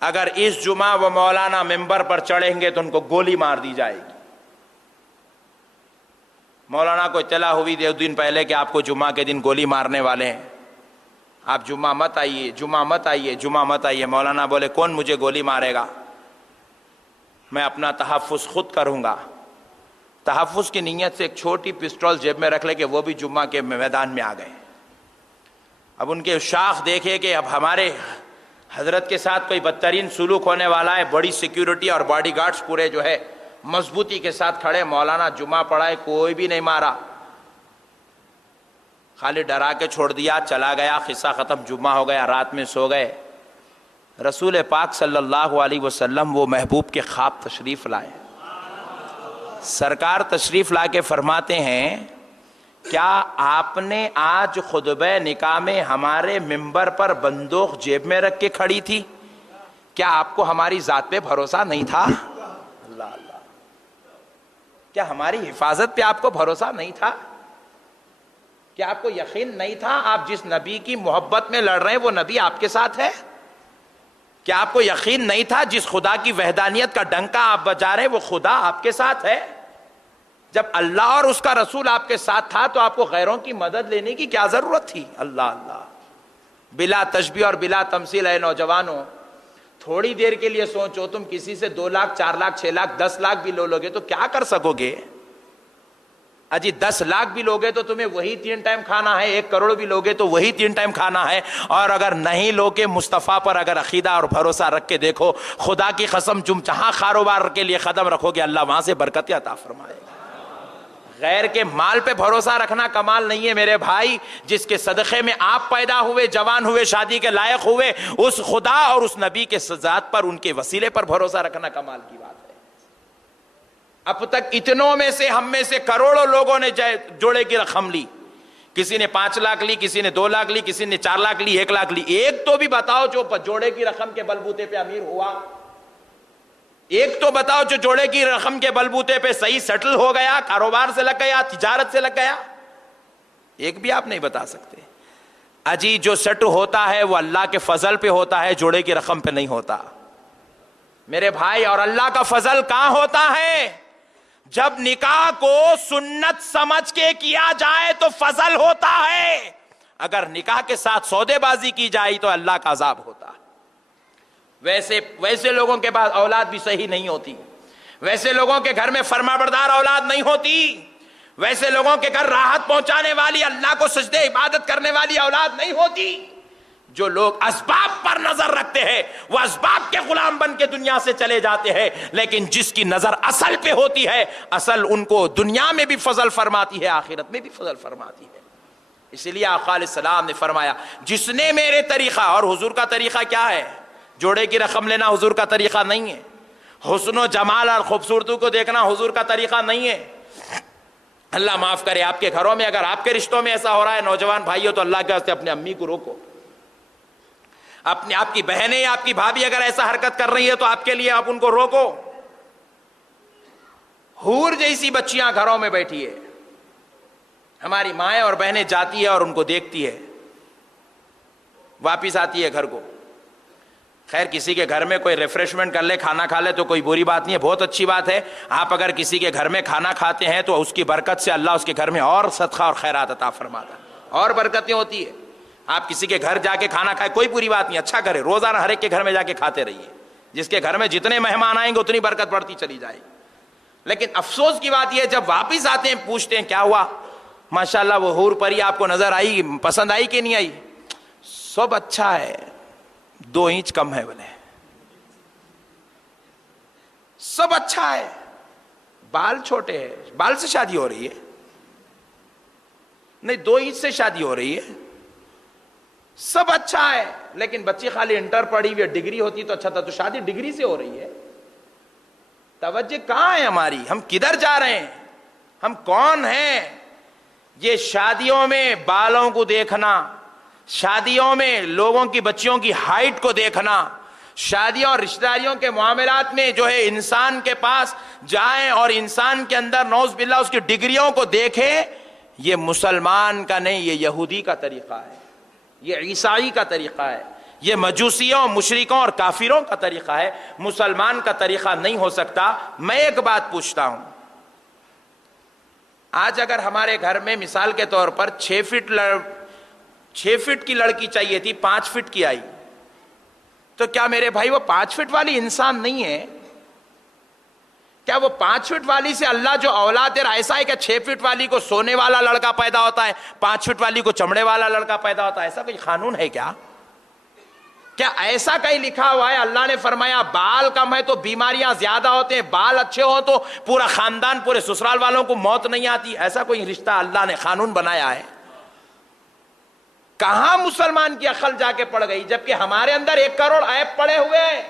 اگر اس جمعہ وہ مولانا ممبر پر چڑھیں گے تو ان کو گولی مار دی جائے گی۔ مولانا کو اطلاع ہوئی 2 دن پہلے کہ آپ کو جمعہ کے دن گولی مارنے والے ہیں، آپ جمعہ مت آئیے، جمعہ مت آئیے، جمعہ مت آئیے۔ مولانا بولے کون مجھے گولی مارے گا، میں اپنا تحفظ خود کروں گا۔ تحفظ کی نیت سے ایک چھوٹی پسٹول جیب میں رکھ لے کہ وہ بھی جمعہ کے میدان میں آ گئے۔ اب ان کے شاخ دیکھے کہ اب ہمارے حضرت کے ساتھ کوئی بدترین سلوک ہونے والا ہے، بڑی سیکیورٹی اور باڈی گارڈز پورے جو ہے مضبوطی کے ساتھ کھڑے۔ مولانا جمعہ پڑھائے، کوئی بھی نہیں مارا، خالی ڈرا کے چھوڑ دیا، چلا گیا، قصہ ختم، جمعہ ہو گیا، رات میں سو گئے۔ رسول پاک صلی اللہ علیہ وسلم وہ محبوب کے خواب تشریف لائے۔ سرکار تشریف لا کے فرماتے ہیں کیا آپ نے آج خطبہ نکاح میں ہمارے ممبر پر بندوق جیب میں رکھ کے کھڑی تھی؟ کیا آپ کو ہماری ذات پہ بھروسہ نہیں تھا؟ اللہ اللہ، کیا ہماری حفاظت پہ آپ کو بھروسہ نہیں تھا؟ کیا آپ کو یقین نہیں تھا آپ جس نبی کی محبت میں لڑ رہے ہیں وہ نبی آپ کے ساتھ ہے؟ کیا آپ کو یقین نہیں تھا جس خدا کی وحدانیت کا ڈنکا آپ بجا رہے ہیں وہ خدا آپ کے ساتھ ہے؟ جب اللہ اور اس کا رسول آپ کے ساتھ تھا تو آپ کو غیروں کی مدد لینے کی کیا ضرورت تھی؟ اللہ اللہ، بلا تشبیہ اور بلا تمثیل اے نوجوانوں، تھوڑی دیر کے لیے سوچو، تم کسی سے 2 لاکھ 4 لاکھ 6 لاکھ 10 لاکھ بھی لو لوگے تو کیا کر سکو گے؟ اجی 10 لاکھ بھی لوگے تو تمہیں وہی 3 ٹائم کھانا ہے، 1 کروڑ بھی لوگے تو وہی 3 ٹائم کھانا ہے، اور اگر نہیں لوگے مصطفیٰ پر اگر عقیدہ اور بھروسہ رکھ کے دیکھو، خدا کی قسم تم جہاں کاروبار کے لیے قدم رکھو گے اللہ وہاں سے برکت عطا فرمائے گا۔ غیر کے مال پہ بھروسہ رکھنا کمال نہیں ہے میرے بھائی، جس کے صدقے میں آپ پیدا ہوئے، جوان ہوئے، شادی کے لائق ہوئے، اس خدا اور اس نبی کے ذات پر، ان کے وسیلے پر بھروسہ رکھنا کمال کی بات ہے۔ اب تک اتنوں میں سے ہم میں سے کروڑوں لوگوں نے جوڑے کی رقم لی، کسی نے 5 لاکھ لی، کسی نے 2 لاکھ لی، کسی نے 4 لاکھ لی، 1 لاکھ لی، ایک تو بھی بتاؤ جو جوڑے کی رقم کے بلبوتے پہ امیر ہوا؟ ایک تو بتاؤ جو جوڑے کی رقم کے بلبوتے پہ صحیح سیٹل ہو گیا، کاروبار سے لگ گیا، تجارت سے لگ گیا؟ ایک بھی آپ نہیں بتا سکتے۔ اجی جو سیٹ ہوتا ہے وہ اللہ کے فضل پہ ہوتا ہے، جوڑے کی رقم پہ نہیں ہوتا میرے بھائی۔ اور اللہ کا فضل کہاں ہوتا ہے؟ جب نکاح کو سنت سمجھ کے کیا جائے تو فضل ہوتا ہے، اگر نکاح کے ساتھ سودے بازی کی جائے تو اللہ کا عذاب ہوتا ہے۔ ویسے لوگوں کے پاس اولاد بھی صحیح نہیں ہوتی، ویسے لوگوں کے گھر میں فرمانبردار اولاد نہیں ہوتی، ویسے لوگوں کے گھر راحت پہنچانے والی، اللہ کو سجدے عبادت کرنے والی اولاد نہیں ہوتی۔ جو لوگ اسباب پر نظر رکھتے ہیں وہ اسباب کے غلام بن کے دنیا سے چلے جاتے ہیں، لیکن جس کی نظر اصل پہ ہوتی ہے، اصل ان کو دنیا میں بھی فضل فرماتی ہے، آخرت میں بھی فضل فرماتی ہے۔ اسی لیے آقا علیہ السلام نے فرمایا جس نے میرے طریقہ، اور حضور کا طریقہ کیا ہے؟ جوڑے کی رقم لینا حضور کا طریقہ نہیں ہے، حسن و جمال اور خوبصورتی کو دیکھنا حضور کا طریقہ نہیں ہے۔ اللہ معاف کرے، آپ کے گھروں میں اگر آپ کے رشتوں میں ایسا ہو رہا ہے نوجوان بھائیوں، تو اللہ کے واسطے اپنے امی کو روکو، آپ کی بہنیں یا آپ کی بھابھی اگر ایسا حرکت کر رہی ہے تو آپ کے لیے آپ ان کو روکو۔ حور جیسی بچیاں گھروں میں بیٹھی ہے، ہماری مائیں اور بہنیں جاتی ہے اور ان کو دیکھتی ہے، واپس آتی ہے گھر کو۔ خیر کسی کے گھر میں کوئی ریفریشمنٹ کر لے، کھانا کھا لے تو کوئی بری بات نہیں ہے، بہت اچھی بات ہے۔ آپ اگر کسی کے گھر میں کھانا کھاتے ہیں تو اس کی برکت سے اللہ اس کے گھر میں اور صدقہ اور خیرات عطا فرماتا ہے، اور برکتیں ہوتی ہے۔ آپ کسی کے گھر جا کے کھانا کھائے کوئی بری بات نہیں، اچھا کرے، روزانہ ہر ایک کے گھر میں جا کے کھاتے رہیے، جس کے گھر میں جتنے مہمان آئیں گے اتنی برکت بڑھتی چلی جائے گی۔ لیکن افسوس کی بات یہ ہے جب واپس آتے ہیں پوچھتے ہیں کیا ہوا، ماشاءاللہ وہ حور پری آپ کو نظر آئی، پسند آئی کہ نہیں آئی؟ سب اچھا ہے، 2 انچ کم ہے، بولے سب اچھا ہے، بال چھوٹے ہیں، بال سے شادی ہو رہی ہے؟ نہیں، 2 انچ سے شادی ہو رہی ہے، سب اچھا ہے، لیکن بچی خالی انٹر پڑھی ہوئی، ڈگری ہوتی تو اچھا تھا، تو شادی ڈگری سے ہو رہی ہے۔ توجہ کہاں ہے ہماری؟ ہم کدھر جا رہے ہیں؟ ہم کون ہیں؟ یہ شادیوں میں بالوں کو دیکھنا، شادیوں میں لوگوں کی بچیوں کی ہائٹ کو دیکھنا، شادیوں اور رشتہ داریوں کے معاملات میں جو ہے انسان کے پاس جائیں اور انسان کے اندر نعوذ باللہ اس کی ڈگریوں کو دیکھیں، یہ مسلمان کا نہیں، یہ یہودی کا طریقہ ہے، یہ عیسائی کا طریقہ ہے، یہ مجوسیوں، مشرکوں اور کافروں کا طریقہ ہے، مسلمان کا طریقہ نہیں ہو سکتا۔ میں ایک بات پوچھتا ہوں، آج اگر ہمارے گھر میں مثال کے طور پر 6 فٹ کی لڑکی چاہیے تھی، 5 فٹ کی آئی، تو کیا میرے بھائی وہ 5 فٹ والی انسان نہیں ہے؟ کیا وہ 5 فٹ والی سے اللہ جو اولاد دے رہا ایسا ہے کہ 6 فٹ والی کو سونے والا لڑکا پیدا ہوتا ہے، 5 فٹ والی کو چمڑے والا لڑکا پیدا ہوتا ہے؟ ایسا کوئی قانون ہے کیا؟ کیا ایسا کہیں لکھا ہوا ہے؟ اللہ نے فرمایا بال کم ہے تو بیماریاں زیادہ ہوتے ہیں، بال اچھے ہو تو پورا خاندان، پورے سسرال والوں کو موت نہیں آتی؟ ایسا کوئی رشتہ اللہ نے قانون بنایا ہے؟ کہاں مسلمان کی عقل جا کے پڑ گئی، جبکہ ہمارے اندر 1 کروڑ عیب پڑے ہوئے ہیں۔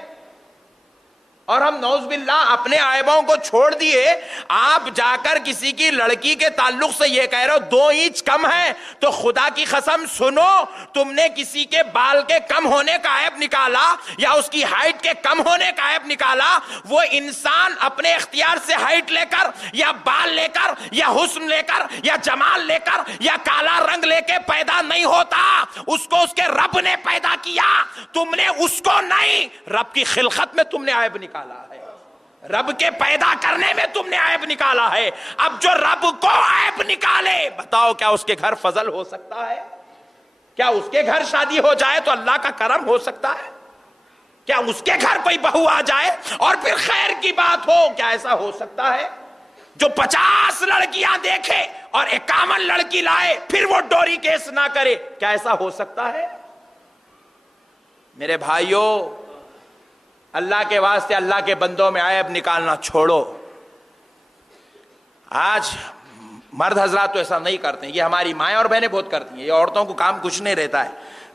اور ہم نعوذ باللہ اپنے عیبوں کو چھوڑ دیے، آپ جا کر کسی کی لڑکی کے تعلق سے یہ کہہ رہے ہو 2 انچ کم ہے، تو خدا کی قسم سنو، تم نے کسی کے بال کے کم ہونے کا عیب نکالا یا اس کی ہائٹ کے کم ہونے کا عیب نکالا، وہ انسان اپنے اختیار سے ہائٹ لے کر یا بال لے کر یا حسن لے کر یا جمال لے کر یا کالا رنگ لے کے پیدا نہیں ہوتا، اس کو اس کے رب نے پیدا کیا، تم نے اس کو نہیں، رب کی خلقت میں تم نے عیب نکالا ہے، رب کے پیدا کرنے میں تم نے عیب نکالا ہے۔ اب جو رب کو عیب نکالے، بتاؤ کیا اس کے گھر فضل ہو سکتا ہے؟ کیا اس کے گھر شادی ہو جائے تو اللہ کا کرم ہو سکتا ہے؟ کیا اس کے گھر کوئی بہو آ جائے اور پھر خیر کی بات ہو؟ کیا ایسا ہو سکتا ہے؟ جو 50 لڑکیاں دیکھے اور 51 لڑکی لائے پھر وہ ڈوری کیس نہ کرے، کیا ایسا ہو سکتا ہے؟ میرے بھائیوں، اللہ کے واسطے اللہ کے بندوں میں عیب نکالنا چھوڑو۔ آج مرد حضرات تو ایسا نہیں کرتے ہیں، یہ ہماری مائیں اور بہنیں بہت کرتی ہیں، یہ عورتوں کو کام کچھ نہیں رہتا ہے،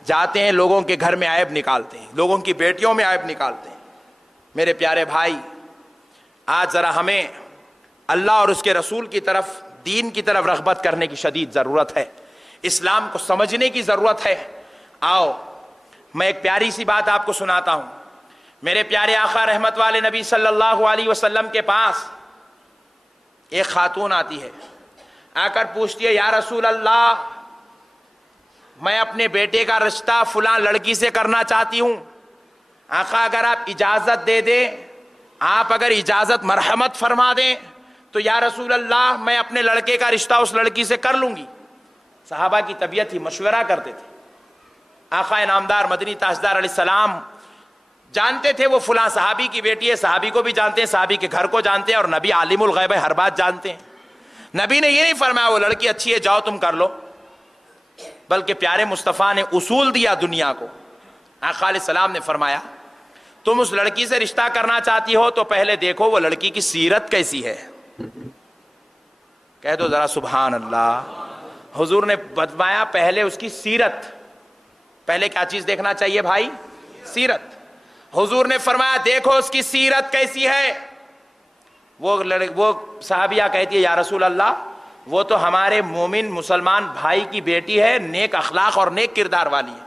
جاتے ہیں لوگوں کے گھر میں عیب نکالتے ہیں، لوگوں کی بیٹیوں میں عیب نکالتے ہیں۔ میرے پیارے بھائی، آج ذرا ہمیں اللہ اور اس کے رسول کی طرف، دین کی طرف رغبت کرنے کی شدید ضرورت ہے، اسلام کو سمجھنے کی ضرورت ہے۔ آؤ میں ایک پیاری سی بات آپ کو سناتا ہوں۔ میرے پیارے آقا رحمت والے نبی صلی اللہ علیہ وسلم کے پاس ایک خاتون آتی ہے، آ کر پوچھتی ہے، یا رسول اللہ، میں اپنے بیٹے کا رشتہ فلاں لڑکی سے کرنا چاہتی ہوں، آقا اگر آپ اجازت دے دیں، آپ اگر اجازت مرحمت فرما دیں تو یا رسول اللہ میں اپنے لڑکے کا رشتہ اس لڑکی سے کر لوں گی۔ صحابہ کی طبیعت تھی، مشورہ کرتے تھے۔ آقا انعامدار مدنی تاجدار علیہ السلام جانتے تھے وہ فلاں صحابی کی بیٹی ہے، صحابی کو بھی جانتے ہیں، صحابی کے گھر کو جانتے ہیں، اور نبی عالم الغیب ہے، ہر بات جانتے ہیں۔ نبی نے یہ نہیں فرمایا وہ لڑکی اچھی ہے جاؤ تم کر لو، بلکہ پیارے مصطفیٰ نے اصول دیا دنیا کو۔ آقا علیہ السلام نے فرمایا تم اس لڑکی سے رشتہ کرنا چاہتی ہو تو پہلے دیکھو وہ لڑکی کی سیرت کیسی ہے۔ کہہ دو ذرا سبحان اللہ۔ حضور نے بتایا پہلے اس کی سیرت، پہلے کیا چیز دیکھنا چاہیے بھائی؟ سیرت۔ حضور نے فرمایا دیکھو اس کی سیرت کیسی ہے۔ وہ صحابیہ کہتی ہے یا رسول اللہ وہ تو ہمارے مومن مسلمان بھائی کی بیٹی ہے، نیک اخلاق اور نیک کردار والی ہے۔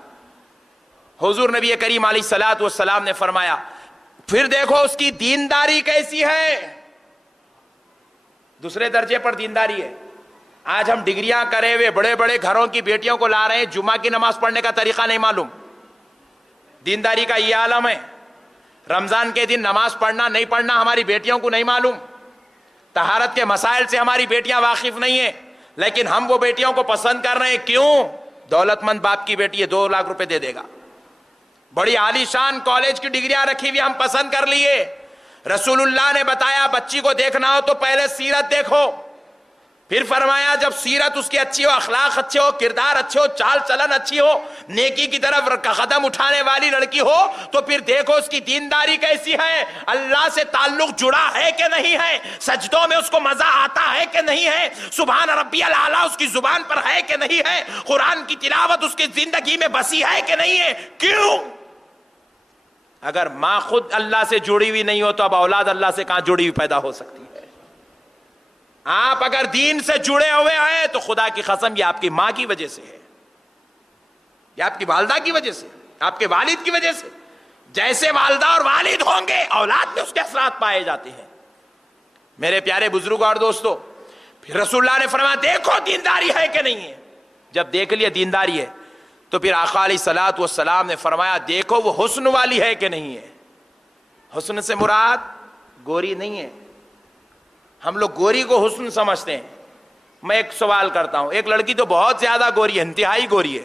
حضور نبی کریم علیہ الصلوۃ والسلام نے فرمایا پھر دیکھو اس کی دینداری کیسی ہے۔ دوسرے درجے پر دینداری ہے۔ آج ہم ڈگریاں کرے ہوئے بڑے بڑے گھروں کی بیٹیوں کو لا رہے ہیں، جمعہ کی نماز پڑھنے کا طریقہ نہیں معلوم۔ دینداری کا یہ عالم ہے، رمضان کے دن نماز پڑھنا نہیں پڑھنا ہماری بیٹیوں کو نہیں معلوم، طہارت کے مسائل سے ہماری بیٹیاں واقف نہیں ہیں، لیکن ہم وہ بیٹیوں کو پسند کر رہے ہیں۔ کیوں؟ دولت مند باپ کی بیٹی ہے، 2 لاکھ روپے دے دے گا، بڑی عالی شان کالج کی ڈگریاں رکھی ہوئی ہم پسند کر لیے۔ رسول اللہ نے بتایا بچی کو دیکھنا ہو تو پہلے سیرت دیکھو، پھر فرمایا جب سیرت اس کی اچھی ہو، اخلاق اچھے ہو، کردار اچھے ہو، چال چلن اچھی ہو، نیکی کی طرف قدم اٹھانے والی لڑکی ہو تو پھر دیکھو اس کی دینداری کیسی ہے، اللہ سے تعلق جڑا ہے کہ نہیں ہے، سجدوں میں اس کو مزہ آتا ہے کہ نہیں ہے، سبحان ربی الاعلیٰ اس کی زبان پر ہے کہ نہیں ہے، قرآن کی تلاوت اس کی زندگی میں بسی ہے کہ نہیں ہے۔ کیوں؟ اگر ماں خود اللہ سے جڑی ہوئی نہیں ہو تو اب اولاد اللہ سے کہاں جڑی ہوئی پیدا ہو سکتی ہے؟ آپ اگر دین سے جڑے ہوئے ہیں تو خدا کی قسم یہ آپ کی ماں کی وجہ سے ہے، یہ آپ کی والدہ کی وجہ سے، آپ کے والد کی وجہ سے۔ جیسے والدہ اور والد ہوں گے اولاد میں اس کے اثرات پائے جاتے ہیں۔ میرے پیارے بزرگ اور دوستو، پھر رسول اللہ نے فرمایا دیکھو دینداری ہے کہ نہیں ہے۔ جب دیکھ لیا دینداری ہے تو پھر آقا علیہ الصلوۃ والسلام نے فرمایا دیکھو وہ حسن والی ہے کہ نہیں ہے۔ حسن سے مراد گوری نہیں ہے، ہم لوگ گوری کو حسن سمجھتے ہیں۔ میں ایک سوال کرتا ہوں، ایک لڑکی تو بہت زیادہ گوری ہے، انتہائی گوری ہے،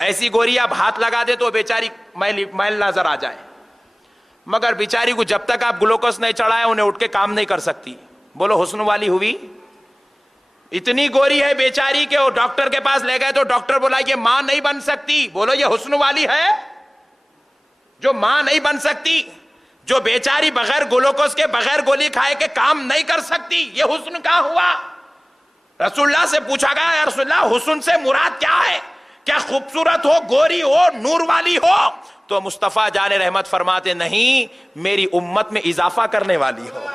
ایسی گوری آپ ہاتھ لگا دے تو بیچاری میل نظر آ جائے، مگر بیچاری کو جب تک آپ گلوکوز نہیں چڑھائے انہیں اٹھ کے کام نہیں کر سکتی، بولو حسن والی ہوئی؟ اتنی گوری ہے بیچاری کہ وہ ڈاکٹر کے پاس لے گئے تو ڈاکٹر بولا یہ ماں نہیں بن سکتی، بولو یہ حسن والی ہے؟ جو ماں نہیں بن سکتی، جو بیچاری بغیر گلوکوز کے بغیر گولی کھائے کے کام نہیں کر سکتی، یہ حسن کہاں ہوا؟ رسول اللہ سے پوچھا گیا یا رسول اللہ حسن سے مراد کیا ہے؟ کیا خوبصورت ہو، گوری ہو، نور والی ہو؟ تو مصطفیٰ جان رحمت فرماتے نہیں، میری امت میں اضافہ کرنے والی ہو،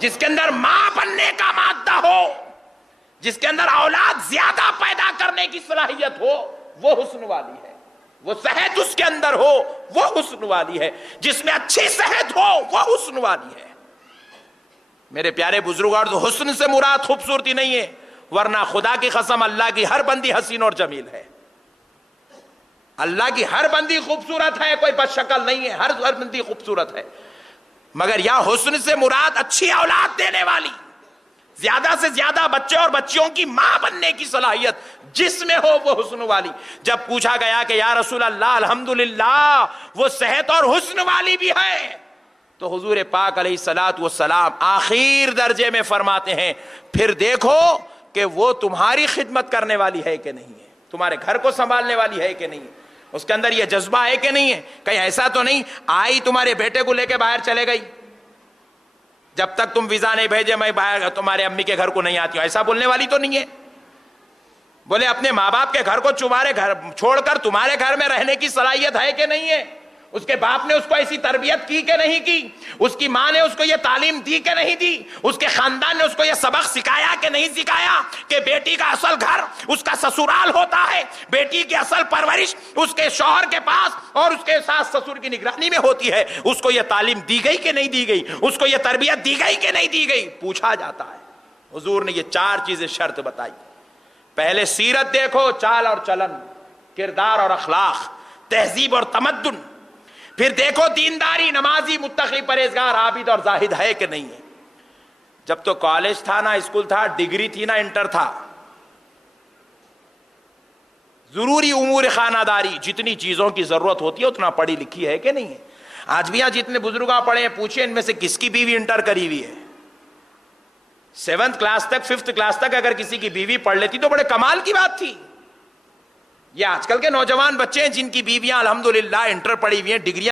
جس کے اندر ماں بننے کا مادہ ہو، جس کے اندر اولاد زیادہ پیدا کرنے کی صلاحیت ہو، وہ حسن والی ہے، وہ صحت اس کے اندر ہو، وہ حسن والی ہے، جس میں اچھی صحت ہو وہ حسن والی ہے۔ میرے پیارے بزرگوں، تو حسن سے مراد خوبصورتی نہیں ہے، ورنہ خدا کی قسم اللہ کی ہر بندی حسین اور جمیل ہے، اللہ کی ہر بندی خوبصورت ہے، کوئی بد شکل نہیں ہے، ہر بندی خوبصورت ہے، مگر یا حسن سے مراد اچھی اولاد دینے والی، زیادہ سے زیادہ بچے اور بچیوں کی ماں بننے کی صلاحیت جس میں ہو، وہ حسن والی۔ جب پوچھا گیا کہ یا رسول اللہ الحمدللہ وہ صحت اور حسن والی بھی ہے، تو حضور پاک علیہ الصلوۃ والسلام آخر درجے میں فرماتے ہیں پھر دیکھو کہ وہ تمہاری خدمت کرنے والی ہے کہ نہیں ہے، تمہارے گھر کو سنبھالنے والی ہے کہ نہیں ہے، اس کے اندر یہ جذبہ ہے کہ نہیں ہے، کہیں ایسا تو نہیں آئی تمہارے بیٹے کو لے کے باہر چلے گئی، جب تک تم ویزا نہیں بھیجے میں باہر تمہارے امی کے گھر کو نہیں آتی ہوں، ایسا بولنے والی تو نہیں ہے۔ بولے اپنے ماں باپ کے گھر کو تمہارے گھر چھوڑ کر تمہارے گھر میں رہنے کی صلاحیت ہے کہ نہیں ہے، اس کے باپ نے اس کو ایسی تربیت کی کہ نہیں کی، اس کی ماں نے اس کو یہ تعلیم دی کہ نہیں دی، اس کے خاندان نے اس کو یہ سبق سکھایا کہ نہیں سکھایا کہ بیٹی کا اصل گھر اس کا سسرال ہوتا ہے، بیٹی کی اصل پرورش اس کے شوہر کے پاس اور اس کے ساس سسر کی نگرانی میں ہوتی ہے، اس کو یہ تعلیم دی گئی کہ نہیں دی گئی، اس کو یہ تربیت دی گئی کہ نہیں دی گئی، پوچھا جاتا ہے۔ حضور نے یہ 4 چیزیں شرط بتائی، پہلے سیرت دیکھو، چال اور چلن، کردار اور اخلاق، تہذیب اور تمدن، پھر دیکھو دینداری، نمازی، متقی، پرہیزگار، عابد اور زاہد ہے کہ نہیں ہے۔ جب تو کالج تھا نہ اسکول تھا، ڈگری تھی نہ انٹر تھا، ضروری امور خانہ داری جتنی چیزوں کی ضرورت ہوتی ہے اتنا پڑھی لکھی ہے کہ نہیں ہے۔ آج بھی یہاں جتنے بزرگاں پڑھے ہیں پوچھیں ان میں سے کس کی بیوی انٹر کری ہوئی ہے؟ 7th کلاس تک 5th کلاس تک اگر کسی کی بیوی پڑھ لیتی تو بڑے کمال کی بات تھی۔ یہ آج کل کے نوجوان بچے ہیں جن کی بیویاں الحمدللہ انٹر پڑھی ہوئی ہیں، ڈگریاں